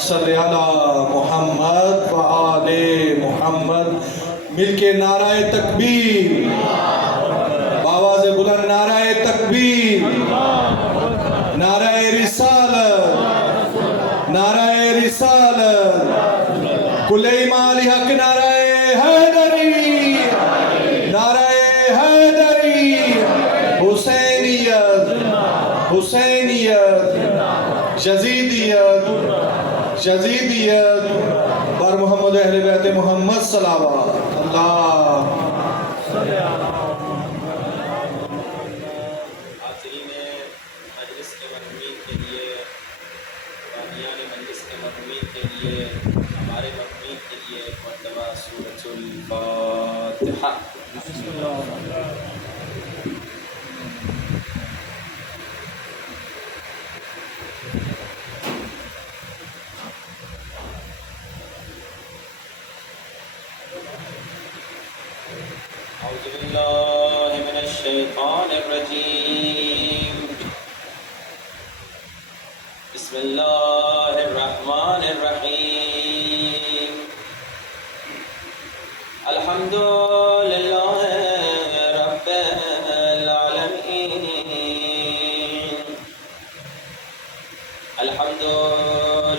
صلی علی محمد و آل محمد. مل کے نعرہ تکبیر، بآواز بلند نعرہ تکبیر، نعرہ رسالت، نعرہ رسالت، کل ایمان حق نعرہ حیدری، نعرہ حیدری، حسینیت، حسینیت، یزیدیت، یزیدیت، بر محمد اہل بیت محمد صلوات اللہ. حاضرین مجلس کے مرحومین کے لیے، باقیان مجلس کے مرحومین کے لیے، ہمارے مرحومین کے لیے ایک مرتبہ سورۃ الفاتحہ. اعوذ باللہ من الشیطان الرجیم. بسم اللہ الرحمن الرحیم. الحمد للہ رب العالمین. الحمد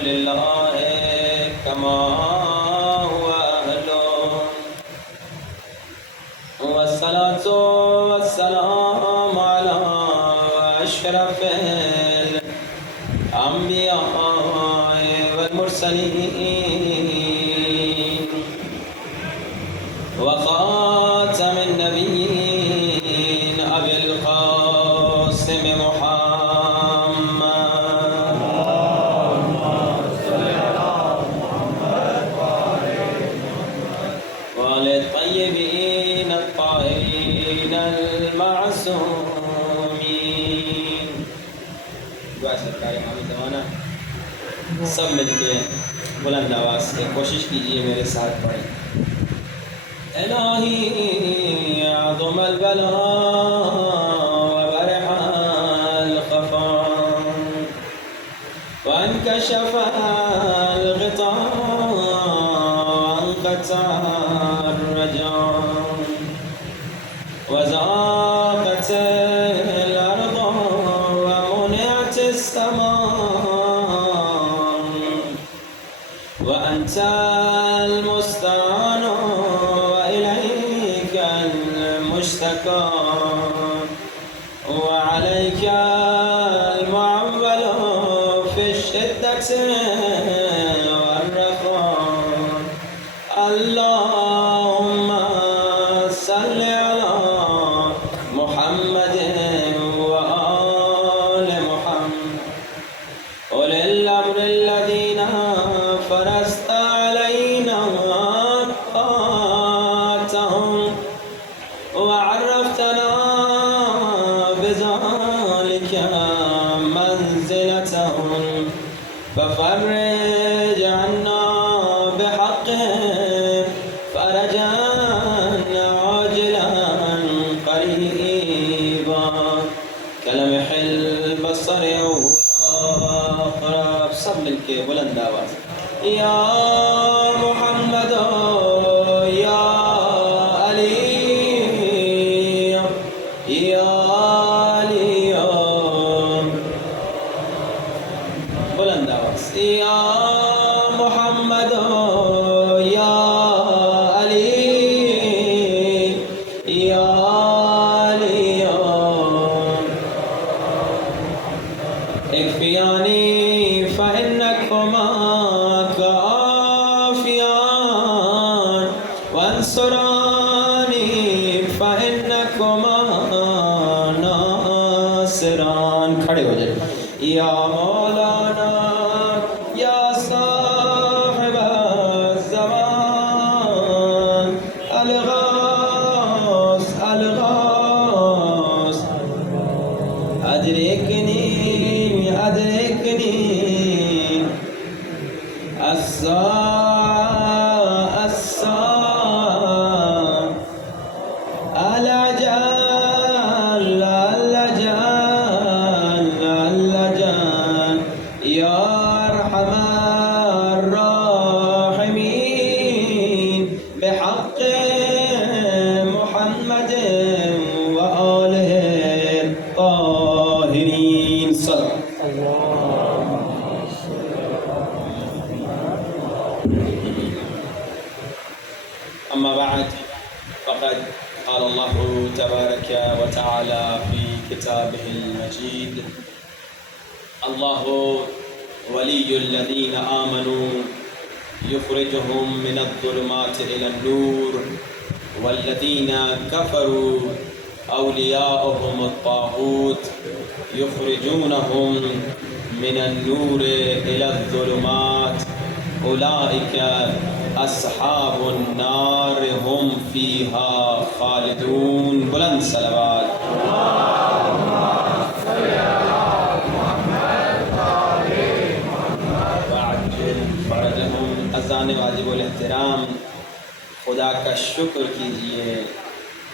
للہ کما والصلاة والسلام على أشرف الأنبياء والمرسلين وخاتم النبيين أبي القاسم محمد وآل الطيبين الطاهرين المعصومين. دعا سرکار امام زمانہ سب مل کے بلند آواز سے کوشش کیجئے میرے ساتھ پڑھیں. الہی عظم البلاء وبرح الخفاء وانكشف الغطاء وانقطع الرجاء وزاقت الأرض ومنعت السماء وأنت المستعان وإليك المشتكى وعليك المعول في الشدة والرخاء. اللهم صل على محمد وآل محمد أولي الأمر الذين فرضت علينا طاعتهم وعرفتنا بذلك منزلتهم ففرج عنا بحقهم فرجا عاجلا قريبا كلمح البصر وأقرب. سب مل کے بلند آواز. یا محمد یا علی یا علی بلند آواز. یا محمد یا علی یا علی اکفیانی فإنکما کافیان وانصرانی فإنکما ناصران. کھڑے ہو جائے. یا مولانا یا صاحب الزمان الغوث الغوث ادرکنی ادرکنی الساعة الساعة الأجل الأجل الأجل. یا ارحم أما بعد فقد قال الله تبارك وتعالى في كتابه المجيد: الله ولي الذين آمنوا يخرجهم من الظلمات إلى النور والذين كفروا أولياؤهم الطاغوت يخرجونهم من النور إلى الظلمات أولئك أصحاب النار هم فيها خالدون. بلند صلوات. اذان واجب الاحترام، خدا کا شکر کیجئے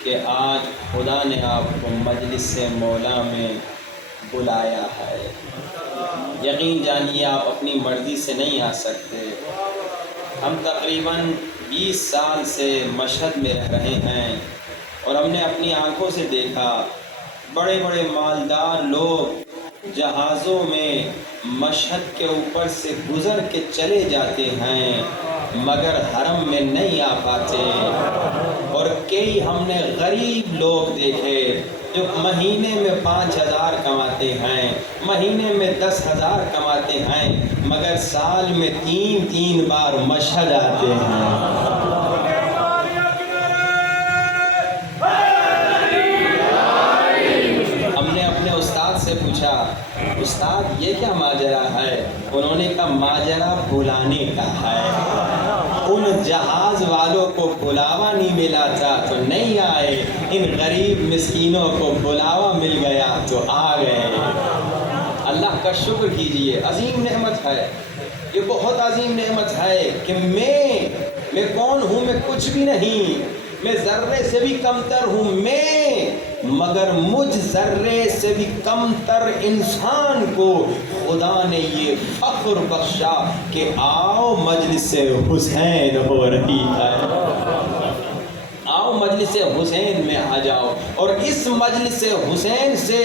کہ آج خدا نے آپ کو مجلس مولا میں بلایا ہے۔ یقین جانیے آپ اپنی مرضی سے نہیں آ سکتے۔ ہم تقریباً 20 سال سے مشہد میں رہ رہے ہیں اور ہم نے اپنی آنکھوں سے دیکھا بڑے بڑے مالدار لوگ جہازوں میں مشہد کے اوپر سے گزر کے چلے جاتے ہیں مگر حرم میں نہیں آ پاتے، اور کئی ہم نے غریب لوگ دیکھے جو مہینے میں 5,000 کماتے ہیں، مہینے میں 10,000 کماتے ہیں مگر سال میں 3 بار مشہد آتے ہیں۔ سے پوچھا استاد یہ کیا ماجرا ہے؟ انہوں نے کہا ماجرا بلانے کا ہے۔ ان جہاز والوں کو بلاوا نہیں ملا تھا تو نہیں آئے، ان غریب مسکینوں کو بلاوا مل گیا تو آ گئے۔ اللہ کا شکر کیجئے، عظیم نعمت ہے یہ، بہت عظیم نعمت ہے کہ میں کون ہوں؟ میں کچھ بھی نہیں، میں ذرے سے بھی کمتر ہوں، مگر مجھ ذرے سے بھی کمتر انسان کو خدا نے یہ فخر بخشا کہ آؤ مجلس حسین ہو رہی ہے، آؤ مجلس حسین میں آ جاؤ، اور اس مجلس حسین سے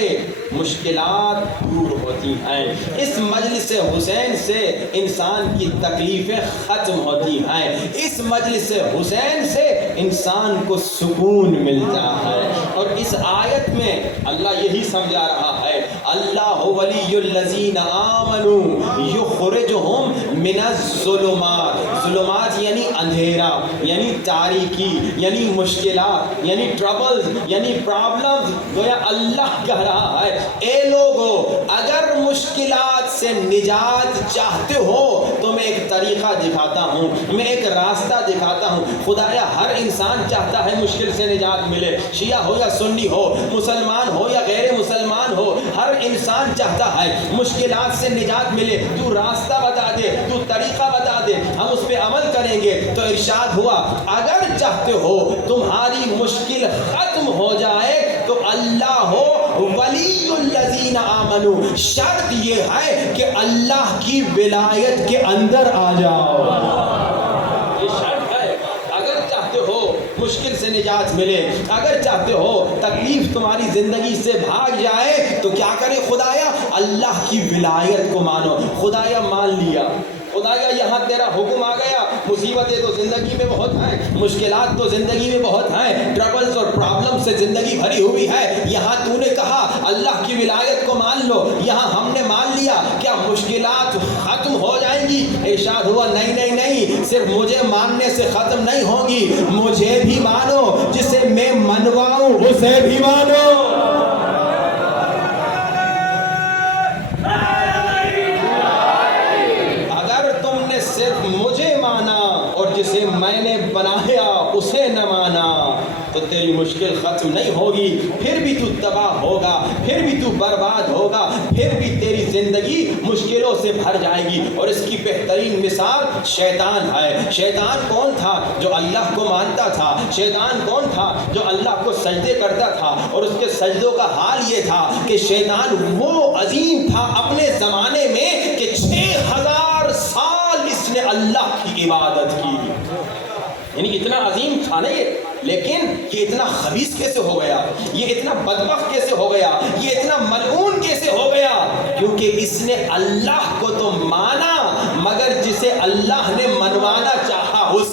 مشکلات دور ہوتی ہیں، اس مجلس حسین سے انسان کی تکلیفیں ختم ہوتی ہیں، اس مجلس حسین سے انسان کو سکون ملتا ہے۔ اور اس آیت میں اللہ یہی سمجھا رہا ہے، اللہ ولی الذین آمنوا یخرجہم من الظلمات، ظلمات یعنی اندھیرا، یعنی تاریکی، یعنی مشکلات، یعنی ٹربلز، یعنی پرابلمز۔ گویا اللہ کہہ رہا ہے اے لوگو اگر مشکلات سے نجات چاہتے ہو تو میں ایک طریقہ دکھاتا ہوں، میں ایک راستہ دکھاتا ہوں۔ خدایا ہر انسان چاہتا ہے مشکل سے نجات ملے، شیعہ ہو یا سنی ہو، مسلمان ہو یا غیر مسلمان ہو، ہر انسان چاہتا ہے مشکلات سے نجات ملے۔ تو راستہ بتا دے، تو طریقہ بتا دے، ہم اس پہ عمل کریں گے۔ تو ارشاد ہوا اگر چاہتے ہو تمہاری مشکل ختم ہو جائے تو اللہ ہو ولی الذین آمنوا، شرط یہ ہے کہ اللہ کی ولایت کے اندر آ جاؤ۔ یہ شرط ہے، اگر چاہتے ہو مشکل سے نجات ملے، اگر چاہتے ہو تکلیف تمہاری زندگی سے بھاگ جائے تو کیا کرے؟ خدایا اللہ کی ولایت کو مانو۔ خدایا مان لیا، خدایا یہاں تیرا حکم آ گیا، مصیبتیں تو زندگی میں بہت ہیں، مشکلات تو زندگی میں بہت ہیں، ٹربلز اور پرابلم سے زندگی بھری ہوئی ہے، یہاں تو نے کہا اللہ کی ولایت کو مان لو، یہاں ہم نے مان لیا، کیا مشکلات ختم ہو جائیں گی؟ ارشاد ہوا نہیں، صرف مجھے ماننے سے ختم نہیں ہوگی، مجھے بھی مانو، جسے میں منواؤں اسے بھی مانو۔ صرف مجھے مانا اور جسے میں نے بنایا اسے نہ مانا تو تیری مشکل ختم نہیں ہوگی، پھر بھی تو تباہ ہوگا، پھر بھی تو برباد ہوگا، پھر بھی تیری زندگی مشکلوں سے بھر جائے گی۔ اور اس کی بہترین مثال شیطان ہے۔ شیطان کون تھا؟ جو اللہ کو مانتا تھا۔ شیطان کون تھا؟ جو اللہ کو سجدے کرتا تھا، اور اس کے سجدوں کا حال یہ تھا کہ شیطان وہ عظیم تھا اپنے زمانے میں کہ 6000 سال اس نے اللہ کی عبادت کی، یعنی اتنا عظیم تھا نا یہ، لیکن یہ اتنا خبیث کیسے ہو گیا، یہ اتنا بدبخت کیسے ہو گیا، یہ اتنا ملعون کیسے ہو گیا؟ کیونکہ اس نے اللہ کو تو مانا مگر جسے اللہ نے منوانا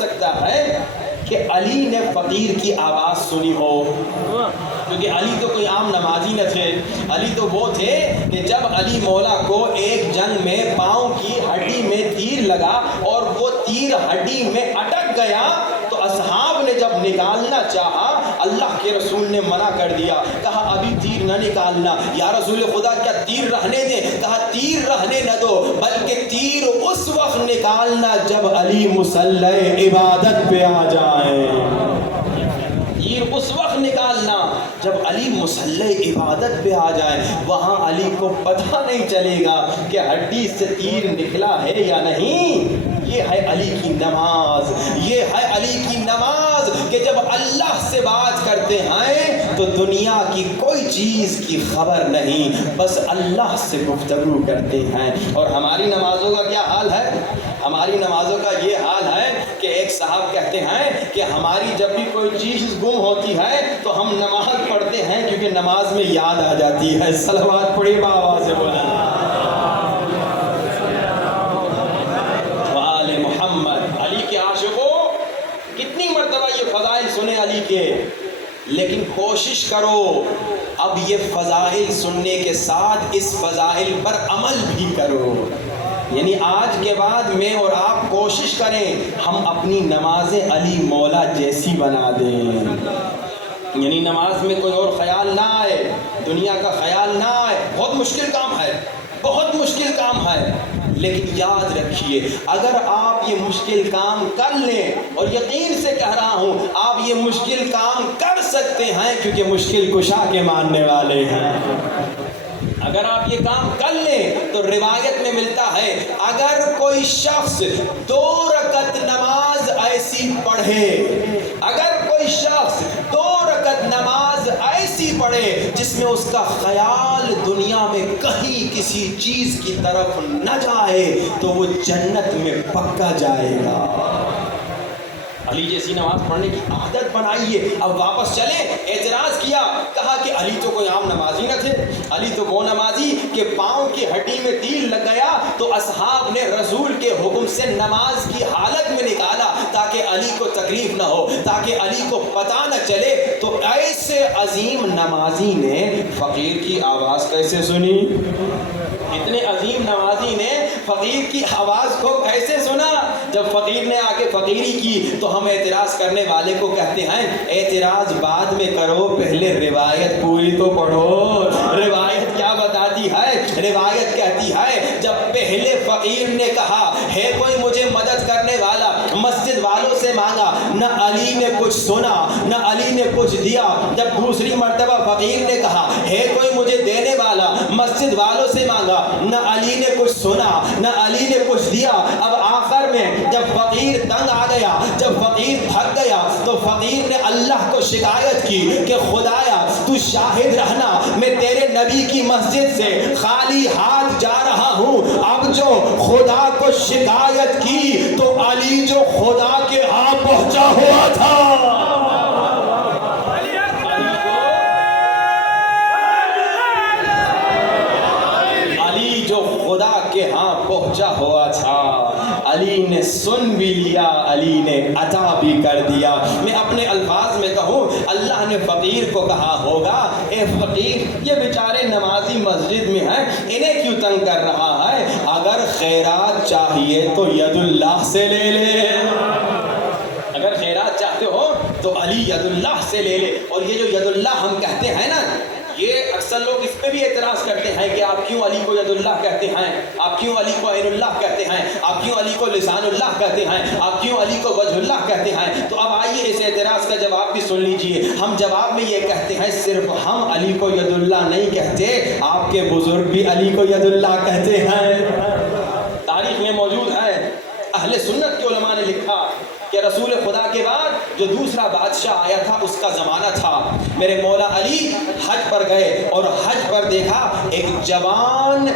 سکتا ہے کہ علی نے فقیر کی آواز سنی ہو؟ کیونکہ علی تو کوئی عام نمازی نہ تھے، علی تو وہ تھے کہ جب علی مولا کو ایک جنگ میں پاؤں کی ہڈی میں تیر لگا اور وہ تیر ہڈی میں اٹک گیا تو اصحاب نے جب نکالنا چاہا، اللہ کے رسول نے منع کر دیا، کہا ابھی تیر نہ نکالنا، یا رسول خدا کیا تیر رہنے دیں؟ کہا تیر رہنے نہ دو، بلکہ تیر اس وقت نکالنا جب علی مصلی عبادت پہ آ جائے، تیر اس وقت نکالنا جب علی مصلی عبادت پہ آ جائے، وہاں علی کو پتہ نہیں چلے گا کہ ہڈی سے تیر نکلا ہے یا نہیں۔ یہ ہے علی کی نماز، یہ ہے علی کی نماز کہ جب اللہ سے بات کرتے ہیں تو دنیا کی کوئی چیز کی خبر نہیں، بس اللہ سے گفتگو کرتے ہیں۔ اور ہماری نمازوں کا کیا حال ہے؟ ہماری نمازوں کا یہ حال ہے کہ ایک صاحب کہتے ہیں کہ ہماری جب بھی کوئی چیز گم ہوتی ہے تو ہم نماز پڑھتے ہیں کیونکہ نماز میں یاد آ جاتی ہے۔ صلوات پڑھی آواز سے بولیں۔ وآل محمد، علی کے عاشقوں کتنی مرتبہ یہ فضائل سنے علی کے، لیکن کوشش کرو اب یہ فضائل سننے کے ساتھ اس فضائل پر عمل بھی کرو۔ یعنی آج کے بعد میں اور آپ کوشش کریں ہم اپنی نمازیں علی مولا جیسی بنا دیں، یعنی نماز میں کوئی اور خیال نہ آئے، دنیا کا خیال نہ آئے۔ بہت مشکل کام ہے، بہت مشکل کام ہے، لیکن یاد رکھیے اگر آپ یہ مشکل کام کر لیں، اور یقین سے کہہ رہا ہوں آپ یہ مشکل کام کر سکتے ہیں کیونکہ مشکل کشا کے ماننے والے ہیں، اگر آپ یہ کام کر لیں تو روایت میں ملتا ہے اگر کوئی شخص 2 رکعت نماز ایسی پڑھے، اگر کوئی شخص 2 رکعت نماز ایسی پڑھے جس میں اس کا خیال دنیا میں کہیں کسی چیز کی طرف نہ جائے تو وہ جنت میں پکا جائے گا۔ علی جیسی نماز پڑھنے کی عادت بنائیے۔ اب واپس چلے، اعتراض کیا، کہا کہ علی تو کوئی عام نمازی نہ تھے، علی تو وہ نمازی کہ پاؤں کی ہڈی میں تیر لگ گیا تو اصحاب نے رسول کے حکم سے نماز کی حالت میں نکالا تاکہ علی کو تکلیف نہ ہو، تاکہ علی کو پتہ نہ چلے۔ تو ایسے عظیم نمازی نے فقیر کی آواز کیسے سنی؟ اتنے عظیم نمازی نے فقیر کی آواز کو کیسے سنا؟ جب فقیر نے آ کے فقیری کی تو ہم اعتراض کرنے والے کو کہتے ہیں اعتراض بعد میں کرو، پہلے روایت پوری تو پڑھو۔ روایت کیا بتاتی ہے؟ روایت کہتی ہے جب پہلے فقیر نے کہا ہے کوئی مجھے مدد کرنے والا، مسجد والوں سے مانگا، نہ علی نے کچھ سنا نہ علی نے کچھ دیا۔ جب دوسری مرتبہ فقیر نے کہا ہے کوئی مجھے دینے والا، مسجد والوں سے مانگا، نہ علی نے کچھ سنا نہ علی نے کچھ دیا۔ اب آخر میں جب فقیر تنگ آ گیا، جب فقیر تھک گیا تو فقیر نے اللہ کو شکایت کی کہ خدایا تو شاہد رہنا میں تیرے نبی کی مسجد سے خالی ہاتھ جا رہا ہوں۔ اب جو خدا کو شکایت کی تو علی جو خدا کے ہاں پہنچا ہوا تھا، خدا کے ہاں پہنچا ہوا تھا، علی نے سن بھی لیا، علی نے عطا بھی کر دیا۔ میں اپنے الفاظ میں کہوں اللہ نے فقیر کو کہا ہوگا اے فقیر یہ بیچارے نمازی مسجد میں ہیں، انہیں کیوں تنگ کر رہا ہے؟ اگر خیرات چاہیے تو ید اللہ سے لے لے، اگر خیرات چاہتے ہو تو علی ید اللہ سے لے لے۔ اور یہ جو ید اللہ ہم کہتے ہیں نا، یہ اکثر لوگ اس پہ بھی اعتراض کرتے ہیں کہ آپ کیوں علی کو ید اللہ کہتے ہیں، آپ کیوں علی کو عین اللہ کہتے ہیں، آپ کیوں علی کو لسان اللہ کہتے ہیں، آپ کیوں علی کو وجہ اللہ کہتے ہیں۔ تو اب آئیے اس اعتراض کا جواب بھی سن لیجئے۔ ہم جواب میں یہ کہتے ہیں صرف ہم علی کو ید اللہ نہیں کہتے، آپ کے بزرگ بھی علی کو ید اللہ کہتے ہیں۔ تاریخ میں موجود ہے، اہل سنت کے علماء نے لکھا کہ رسول خدا کے بعد جو دوسرا بادشاہ آیا تھا اس کا زمانہ تھا، میرے مولا علی حج پر گئے اور حج پر دیکھا ایک جوان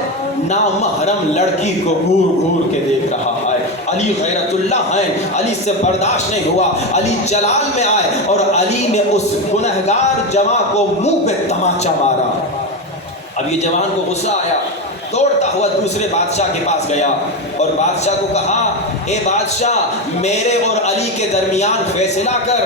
نامحرم لڑکی کو گھور گھور کے دیکھ رہا ہے۔ علی غیرت اللہ ہیں، علی سے برداشت نہیں ہوا، علی جلال میں آئے اور علی نے اس گنہگار جوان کو منہ پہ تماچا مارا۔ اب یہ جوان کو غصہ آیا، دوڑتا ہوا دوسرے بادشاہ کے پاس گیا اور بادشاہ کو کہا اے بادشاہ میرے اور علی کے درمیان فیصلہ کر،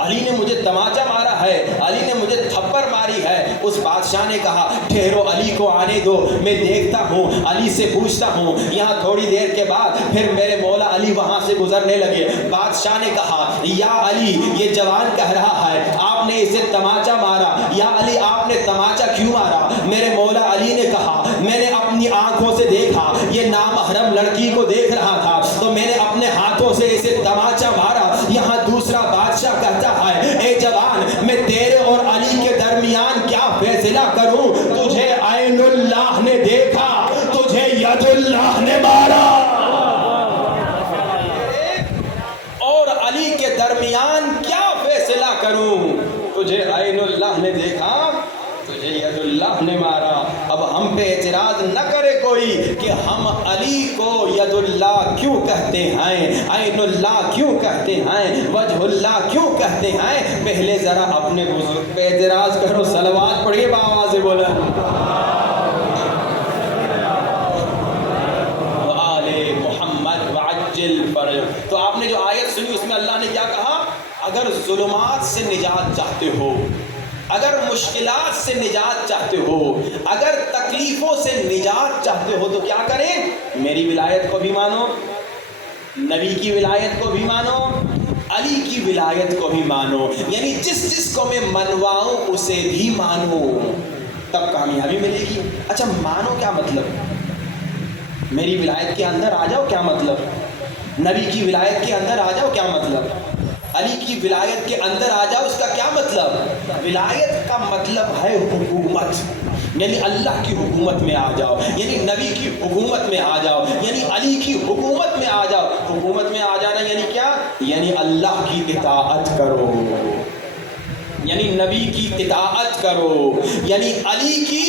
علی نے مجھے تماچا مارا ہے، علی نے مجھے تھپڑ ماری ہے۔ اس بادشاہ نے کہا ٹھہرو علی کو آنے دو، میں دیکھتا ہوں، علی سے پوچھتا ہوں۔ یہاں تھوڑی دیر کے بعد پھر میرے مولا علی وہاں سے گزرنے لگے۔ بادشاہ نے کہا یا علی یہ جوان کہہ رہا ہے آپ نے اسے تماچا مارا، یا علی آپ نے تماچا کیوں مارا؟ میرے مولا علی نے کہا میں نے اپنی آنکھوں سے دیکھا، یہ نامحرم لڑکی کو دیکھ رہا تھا تو میں نے اپنے ہاتھوں سے اسے تماچا مارا۔ یہاں دوسرا بادشاہ کہتا ہے اے جوان میں تیرے اور علی کے درمیان کیا فیصلہ کروں؟ تجھے عین اللہ نے دیکھا، تجھے ید اللہ نے مارا، اور علی کے درمیان کیا فیصلہ کروں؟ تجھے عین اللہ نے دیکھا، تجھے ید اللہ نے مارا۔ اب ہم پہ اعتراض نہ کرے کوئی کہ ہم علی کو ید اللہ کیوں کہتے ہیں، عین اللہ کیوں کہتے ہیں، وجہ اللہ کیوں کہتے ہیں۔ پہلے ذرا اپنے بزرگ پہ اعتراض کرو، صلوات پڑھیے بآواز سے بولا آل محمد وعجل فرج۔ تو آپ نے جو آیت سنی اس میں اللہ نے کیا کہا؟ اگر ظلمات سے نجات چاہتے ہو، اگر مشکلات سے نجات چاہتے ہو، اگر تکلیفوں سے نجات چاہتے ہو تو کیا کریں؟ میری ولایت کو بھی مانو، نبی کی ولایت کو بھی مانو، علی کی ولایت کو بھی مانو، یعنی جس جس کو میں منواؤں اسے بھی مانو، تب کامیابی ملے گی۔ اچھا مانو کیا مطلب؟ میری ولایت کے اندر آ جاؤ کیا مطلب؟ نبی کی ولایت کے اندر آ جاؤ کیا مطلب؟ علی کی ولایت کے اندر آ جاؤ اس کا کیا مطلب؟ ولایت کا مطلب ہے حکومت، یعنی اللہ کی حکومت میں آ جاؤ، یعنی نبی کی حکومت میں آ جاؤ، یعنی علی کی حکومت میں آ جاؤ۔ حکومت میں آ جانا یعنی کیا؟ یعنی اللہ کی اطاعت کرو، یعنی نبی کی اطاعت کرو، یعنی علی کی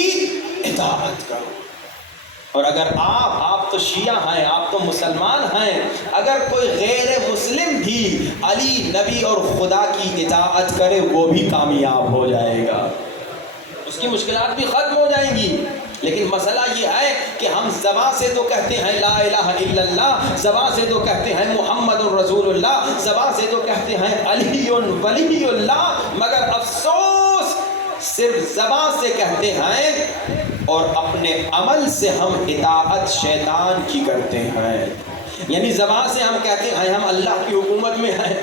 اطاعت کرو۔ اور اگر آپ تو شیعہ ہیں، آپ تو مسلمان ہیں، اگر کوئی غیر مسلم بھی علی، نبی اور خدا کی اطاعت کرے وہ بھی کامیاب ہو جائے گا، اس کی مشکلات بھی ختم ہو جائیں گی۔ لیکن مسئلہ یہ ہے کہ ہم زبان سے تو کہتے ہیں لا الہ الا اللہ، زبان سے تو کہتے ہیں محمد رسول اللہ، زبان سے تو کہتے ہیں علی ولی اللہ، مگر افسوس صرف زبان سے کہتے ہیں اور اپنے عمل سے ہم اطاعت شیطان کی کرتے ہیں۔ یعنی زبان سے ہم کہتے ہیں ہم اللہ کی حکومت میں ہیں،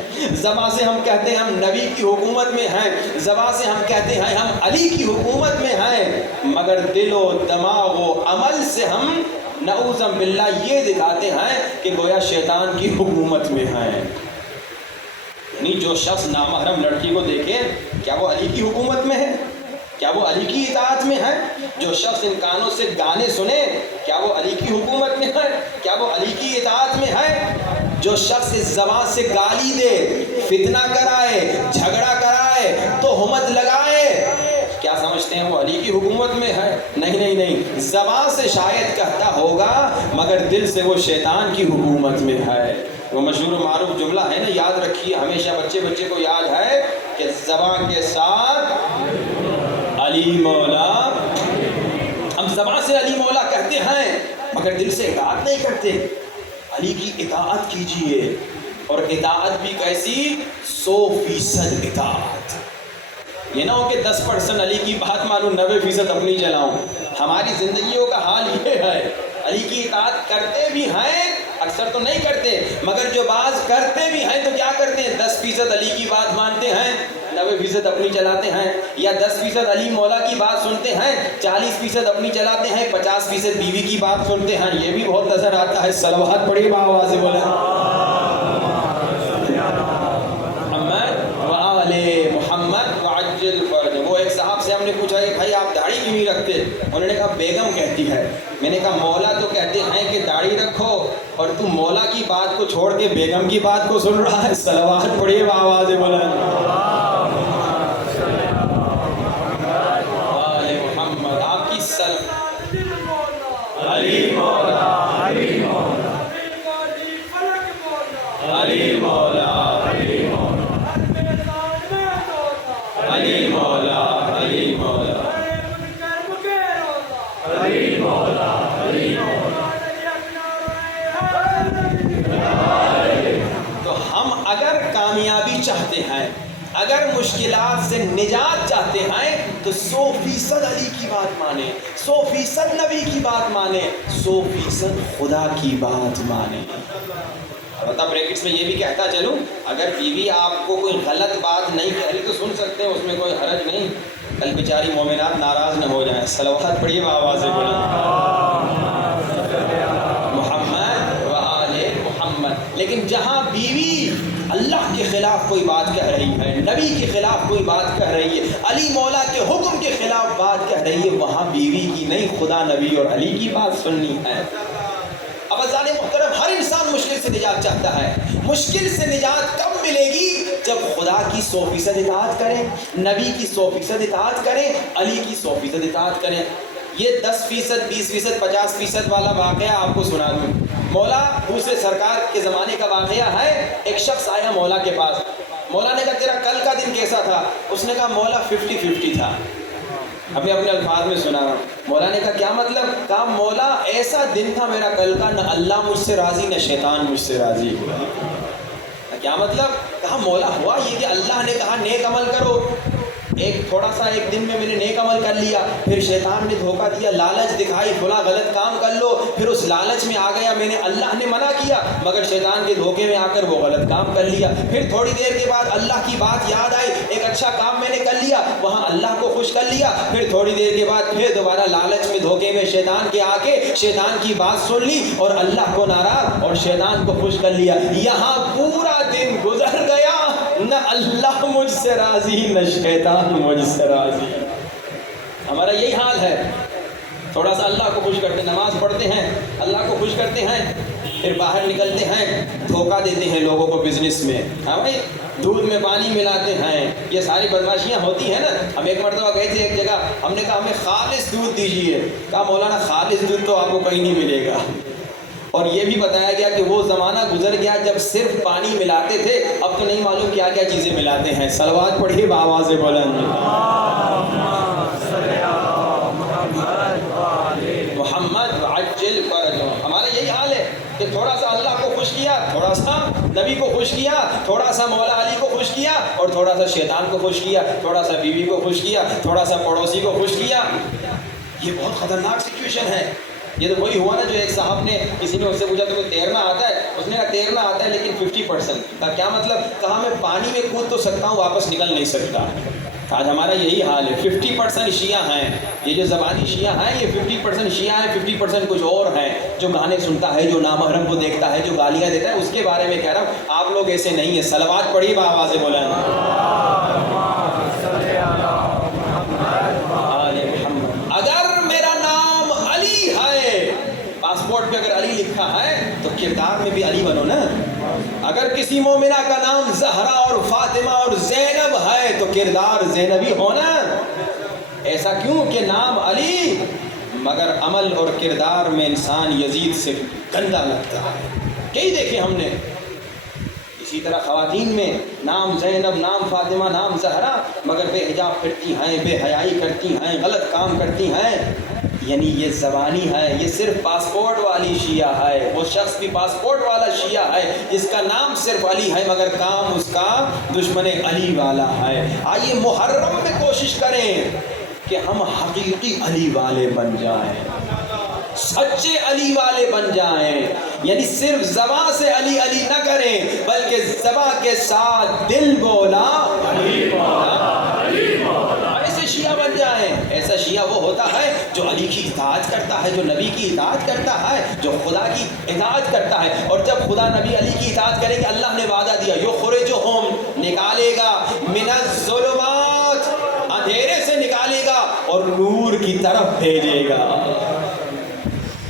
زبان سے ہم کہتے ہیں ہم نبی کی حکومت میں ہیں، زبان سے ہم کہتے ہیں ہم علی کی حکومت میں ہیں، مگر دل و دماغ و عمل سے ہم نعوذ باللہ یہ دکھاتے ہیں کہ گویا شیطان کی حکومت میں ہیں۔ یعنی جو شخص نامحرم لڑکی کو دیکھے کیا وہ علی کی حکومت میں ہے؟ کیا وہ علی کی اطاعت میں ہے؟ جو شخص ان کانوں سے گانے سنے کیا وہ علی کی حکومت میں ہے؟ کیا وہ علی کی اطاعت میں ہے؟ جو شخص اس زبان سے گالی دے، فتنہ کرائے، جھگڑا کرائے، تہمت لگائے، کیا سمجھتے ہیں وہ علی کی حکومت میں ہے؟ نہیں، زبان سے شاید کہتا ہوگا مگر دل سے وہ شیطان کی حکومت میں ہے۔ وہ مشہور و معروف جملہ ہے نا، یاد رکھیے ہمیشہ، بچے کو یاد ہے کہ زبان کے ساتھ علی مولا، ہم زبان سے علی مولا کہتے ہیں مگر دل سے اطاعت نہیں کرتے۔ علی کی اطاعت کیجئے، اور اطاعت بھی کیسی؟ 100% اطاعت۔ یہ نہ ہو کہ 10% علی کی بات مانوں، 90% اپنی چلاؤں۔ ہماری زندگیوں کا حال یہ ہے، علی کی اطاعت کرتے بھی ہیں، اکثر تو نہیں کرتے، مگر جو بعض کرتے بھی ہیں تو کیا کرتے ہیں؟ 10% علی کی بات مانتے ہیں، 90% اپنی چلاتے ہیں، یا 10% علی مولا کی بات سنتے ہیں، 40% اپنی چلاتے ہیں، 50% بیوی کی بات سنتے ہیں۔ یہ بھی بہت نظر آتا ہے۔ صلوات پڑھیے بآواز سے بولیں محمد وعجل فرج۔ وہ ایک صاحب سے ہم نے پوچھا کہ بھائی آپ داڑھی کیوں نہیں رکھتے؟ انہوں نے کہا بیگم کہتی ہے۔ میں نے کہا مولا تو کہتے ہیں کہ داڑھی رکھو، اور تم مولا کی بات کو چھوڑ کے بیگم کی بات کو سن رہا ہے۔ صلوات پڑھیے بآواز بولیں آل محمد۔ آپ کی علی مولا، علی مولا، علی مولا، علی مولا، علی مولا، علی مولا، علی مولا، اگر مشکلات سے نجات چاہتے ہیں تو 100% علی کی بات مانیں، 100% نبی کی بات مانیں، 100% خدا کی بات مانیں۔ البتہ بریکٹس میں یہ بھی کہتا چلوں، اگر بیوی آپ کو کوئی غلط بات نہیں کہہ رہی تو سن سکتے ہیں، اس میں کوئی حرج نہیں، کل بیچاری مومنات ناراض نہ ہو جائیں۔ صلوات پڑھیے آواز سے بولیں محمد و آل محمد۔ لیکن جہاں بیوی اللہ کے خلاف کوئی بات کہہ رہی ہے، نبی کے خلاف کوئی بات کہہ رہی ہے، علی مولا کے حکم کے خلاف بات کہہ رہی ہے، وہاں بیوی کی نہیں، خدا نبی اور علی کی بات سننی ہے۔ اب عزیزان محترم، ہر انسان مشکل سے نجات چاہتا ہے۔ مشکل سے نجات کب ملے گی؟ جب خدا کی 100% اطاعت کریں، نبی کی 100% اطاعت کریں، علی کی 100% اطاعت کریں۔ یہ 10%، 20%، 50% والا واقعہ آپ کو سنا دوں۔ مولا دوسرے سرکار کے زمانے کا واقعہ ہے۔ ایک شخص آیا مولا کے پاس، مولا نے کہا تیرا کل کا دن کیسا تھا؟ اس نے کہا مولا 50-50 تھا۔ ابھی اپنے الفاظ میں سنا رہا ہوں۔ مولا نے کہا کیا مطلب؟ کہا مولا ایسا دن تھا میرا کل کا، نہ اللہ مجھ سے راضی نہ شیطان مجھ سے راضی۔ کیا مطلب؟ کہا مولا ہوا یہ کہ اللہ نے کہا نیک عمل کرو، ایک دن میں نے نیک عمل کر لیا، پھر شیطان نے دھوکہ دیا، لالچ دکھائی، فلاں غلط کام کر لو، پھر اس لالچ میں آ گیا، اللہ نے منع کیا مگر شیطان کے دھوکے میں آ کر وہ غلط کام کر لیا، پھر تھوڑی دیر کے بعد اللہ کی بات یاد آئی، ایک اچھا کام میں نے کر لیا، وہاں اللہ کو خوش کر لیا، پھر تھوڑی دیر کے بعد پھر دوبارہ لالچ میں دھوکے میں شیطان کے آ کے شیطان کی بات سن لی اور اللہ کو ناراض اور شیطان کو خوش کر لیا۔ یہاں پورا دن گزر گیا، نہ اللہ مجھ سے راضی نہ شیطان مجھ سے راضی۔ ہمارا یہی حال ہے، تھوڑا سا اللہ کو خوش کرتے ہیں، نماز پڑھتے ہیں، اللہ کو خوش کرتے ہیں، پھر باہر نکلتے ہیں، دھوکہ دیتے ہیں لوگوں کو بزنس میں، ہاں بھائی دودھ میں پانی ملاتے ہیں، یہ ساری بدماشیاں ہوتی ہیں نا۔ ہم ایک مرتبہ گئے تھے ایک جگہ، ہم نے کہا ہمیں خالص دودھ دیجیے، کہا مولانا خالص دودھ تو آپ کو کہیں نہیں ملے گا، اور یہ بھی بتایا گیا کہ وہ زمانہ گزر گیا جب صرف پانی ملاتے تھے، اب تو نہیں معلوم کیا کیا چیزیں ملاتے ہیں۔ صلوات پڑھیے بآواز بلند محمد عجل فرجہ۔ ہمارا یہی حال ہے کہ تھوڑا سا اللہ کو خوش کیا، تھوڑا سا نبی کو خوش کیا، تھوڑا سا مولا علی کو خوش کیا، اور تھوڑا سا شیطان کو خوش کیا، تھوڑا سا بیوی کو خوش کیا، تھوڑا سا پڑوسی کو خوش کیا۔ یہ بہت خطرناک سچویشن ہے۔ یہ تو وہی ہوا نا جو ایک صاحب نے، کسی نے اس سے پوچھا تمہیں تیرنا آتا ہے؟ اس نے کہا تیرنا آتا ہے لیکن 50%۔ کہا کیا مطلب؟ کہا میں پانی میں کود تو سکتا ہوں، واپس نکل نہیں سکتا۔ آج ہمارا یہی حال ہے، 50% شیعہ ہیں، یہ جو زبانی شیعہ ہیں یہ 50% شیعہ ہیں، 50% کچھ اور ہیں جو گانے سنتا ہے، جو نامحرم کو دیکھتا ہے، جو گالیاں دیتا ہے، اس کے بارے میں کہہ رہا ہوں۔ آپ لوگ ایسے نہیں ہیں۔ صلوات پڑھیے بآواز بلند۔ اگر میرا نام علی ہے، پاسپورٹ پہ اگر علی لکھا ہے تو کردار میں بھی علی بنو نا۔ اگر کسی مومنہ کا نام زہرا اور فاطمہ اور زینب ہے تو کردار زینبی ہونا۔ ایسا کیوں کہ نام علی مگر عمل اور کردار میں انسان یزید سے گندا لگتا ہے۔ کئی دیکھے ہم نے۔ اسی طرح خواتین میں نام زینب، نام فاطمہ، نام زہرا، مگر بے حجاب کرتی ہیں، بے حیائی کرتی ہیں، غلط کام کرتی ہیں۔ یعنی یہ زبانی ہے، یہ صرف پاسپورٹ والی شیعہ ہے۔ وہ شخص بھی پاسپورٹ والا شیعہ ہے جس کا نام صرف علی ہے مگر کام اس کا دشمن علی والا ہے۔ آئیے محرم میں کوشش کریں کہ ہم حقیقی علی والے بن جائیں، سچے علی والے بن جائیں، یعنی صرف زبان سے علی علی نہ کریں بلکہ زبان کے ساتھ دل بولا علی مولا، علی مولا، ایسے شیعہ بن جائیں۔ ایسا شیعہ وہ ہوتا ہے جو علی کی اطاعت کرتا ہے، جو نبی کی اطاعت کرتا ہے، جو خدا کی اطاعت کرتا ہے۔ اور جب خدا نبی علی کی اطاعت کریں گے، اللہ نے وعدہ دیا یخرجہم، نکالے گا، من الظلمات، اندھیرے سے نکالے گا اور نور کی طرف بھیجے گا۔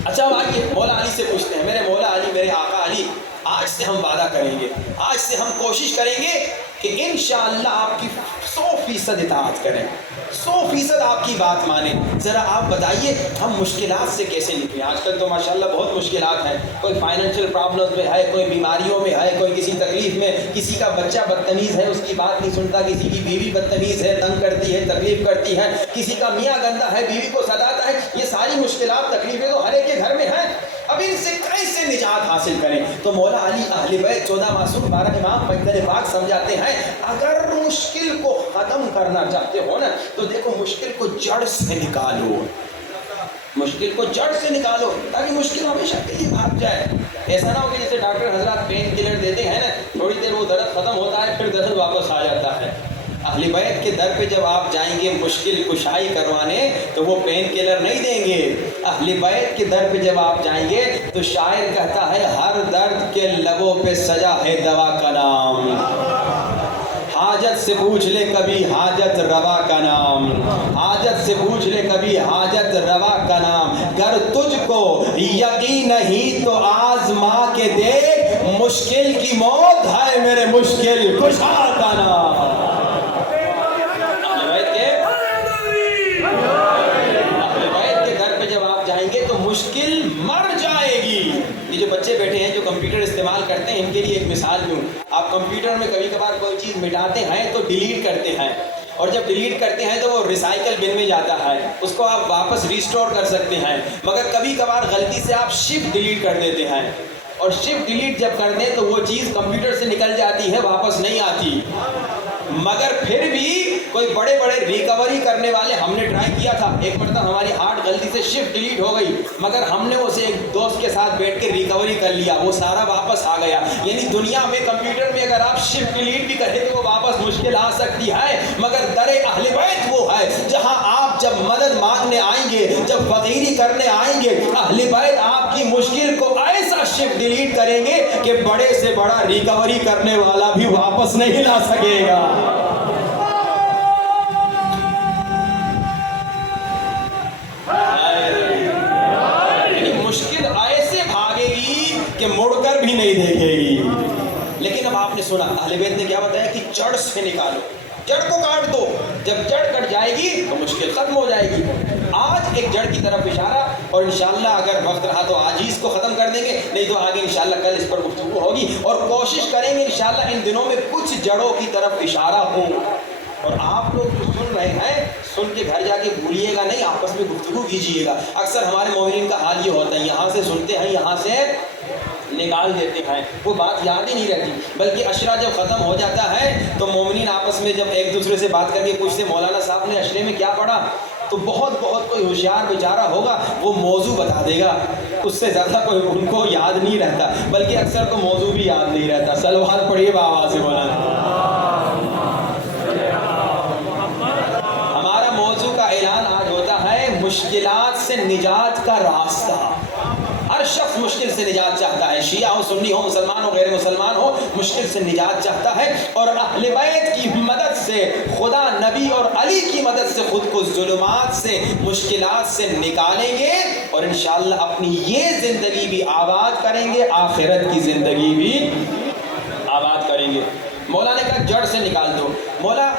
اچھا آئیے مولا علی سے پوچھتے ہیں، میرے مولا علی، میرے آقا علی، آج سے ہم وعدہ کریں گے، آج سے ہم کوشش کریں گے کہ انشاءاللہ آپ کی 100% اطاعت کریں، 100% آپ کی بات مانیں۔ ذرا آپ بتائیے ہم مشکلات سے کیسے نکلیں؟ آج کل تو ماشاءاللہ بہت مشکلات ہیں، کوئی فائنینشیل پرابلمز میں ہے، کوئی بیماریوں میں ہے، کوئی کسی تکلیف میں، کسی کا بچہ بدتمیز ہے، اس کی بات نہیں سنتا، کسی کی بیوی بدتمیز ہے، تنگ کرتی ہے، تکلیف کرتی ہے، کسی کا میاں گندا ہے، بیوی کو ستاتا ہے۔ یہ ساری مشکلات تکلیفیں تو ہر ایک کے گھر میں ہیں۔ اب ان سے کیسے نجات حاصل کریں؟ تو مولا علی اہل بیت 14 معصوم 12 امام پیغمبر پاک سمجھاتے ہیں اگر مشکل کو ختم کرنا چاہتے ہو نا تو دیکھو مشکل کو جڑ سے نکالو، مشکل کو جڑ سے نکالو تاکہ مشکل ہمیشہ کے لیے بھاگ جائے۔ ایسا نہ ہو کہ جیسے ڈاکٹر حضرات پین کلر دیتے ہیں نا، تھوڑی دیر وہ درد ختم ہوتا ہے پھر درد واپس آ جاتا ہے۔ اہل بیت کے در پہ جب آپ جائیں گے مشکل کشائی کروانے تو وہ پین کلر نہیں دیں گے، اہل بیت کے در پہ جب آپ جائیں گے تو شاعر کہتا ہے ہر درد کے لبوں پہ سجا ہے دوا کا نام، حاجت سے پوچھ لے کبھی حاجت روا کا نام، حاجت سے پوچھ لے کبھی حاجت روا کا نام، گر تجھ کو یقین نہیں تو آزما کے دیکھ، مشکل کی موت ہے میرے مشکل کشا کا نام۔ مشکل مر جائے گی۔ یہ جو بچے بیٹھے ہیں جو کمپیوٹر استعمال کرتے ہیں ان کے لیے ایک مثال دوں، آپ کمپیوٹر میں کبھی کبھار کوئی چیز مٹاتے ہیں تو ڈیلیٹ کرتے ہیں، اور جب ڈیلیٹ کرتے ہیں تو وہ ریسائیکل بن میں جاتا ہے، اس کو آپ واپس ریسٹور کر سکتے ہیں، مگر کبھی کبھار غلطی سے آپ شفٹ ڈیلیٹ کر دیتے ہیں، اور شفٹ ڈیلیٹ جب کر دیں تو وہ چیز کمپیوٹر سے نکل جاتی ہے، واپس نہیں آتی۔ مگر پھر بھی کوئی بڑے بڑے ریکوری کرنے والے ہم نے ٹرائی کیا تھا، ایک مرتبہ ہماری ہارڈ غلطی سے شفٹ ڈیلیٹ ہو گئی، مگر ہم نے اسے ایک دوست کے ساتھ بیٹھ کے ریکوری کر لیا، وہ سارا واپس آ گیا۔ یعنی دنیا میں کمپیوٹر میں اگر آپ شفٹ ڈیلیٹ بھی کریں تو وہ واپس مشکل آ سکتی ہے، مگر در اہل بیت وہ ہے جہاں آپ جب مدد مانگنے آئیں گے، جب فقیری کرنے آئیں گے، اہل بیت آپ کی مشکل کو ایسا شفٹ ڈیلیٹ کریں گے کہ بڑے سے بڑا ریکوری کرنے والا بھی واپس نہیں لا سکے گا۔ مشکل ایسے بھاگے گی کہ مڑ کر بھی نہیں دیکھے گی۔ لیکن اب آپ نے سنا اہل بیت نے کیا بتایا کہ جڑ سے نکالو، جڑ کو کاٹ دو، جب جڑ کٹ جائے گی تو مشکل ختم ہو جائے گی۔ آج ایک جڑ کی طرف اشارہ، اور انشاءاللہ اگر وقت رہا تو آج ہی اس کو ختم کر دیں گے، نہیں تو آگے انشاءاللہ کل اس پر گفتگو ہوگی، اور کوشش کریں گے انشاءاللہ ان دنوں میں کچھ جڑوں کی طرف اشارہ ہو۔ اور آپ لوگ جو سن رہے ہیں سن کے گھر جا کے بھولیے گا نہیں، آپس میں گفتگو کیجیے گا۔ اکثر ہمارے مومنین کا حال یہ ہوتا ہے یہاں سے سنتے ہیں یہاں سے نکال دیتے ہیں، وہ بات یاد ہی نہیں رہتی، بلکہ عشرہ جب ختم ہو جاتا ہے تو مومنین آپس میں جب ایک دوسرے سے بات کر کے پوچھتے مولانا صاحب نے عشرے میں کیا پڑھا، تو بہت کوئی ہوشیار بیچارہ ہوگا وہ موضوع بتا دے گا، اس سے زیادہ کوئی ان کو یاد نہیں رہتا، بلکہ اکثر تو موضوع بھی یاد نہیں رہتا۔ صلوات پڑھیے بآواز سے مولانا۔ ہمارا موضوع کا اعلان آج ہوتا ہے مشکلات سے نجات کا راستہ۔ ہر شخص مشکل سے نجات چاہتا ہے، شیعہ ہو، سنی ہو، مسلمان ہو، غیر مسلمان ہو، مشکل سے نجات چاہتا ہے، اور اہل بیت کی مدد سے، خدا، نبی اور علی کی مدد سے خود کو ظلمات سے، مشکلات سے نکالیں گے، اور انشاءاللہ اپنی یہ زندگی بھی آباد کریں گے، آخرت کی زندگی بھی آباد کریں گے۔ مولا نے کہا جڑ سے نکال دو۔ مولا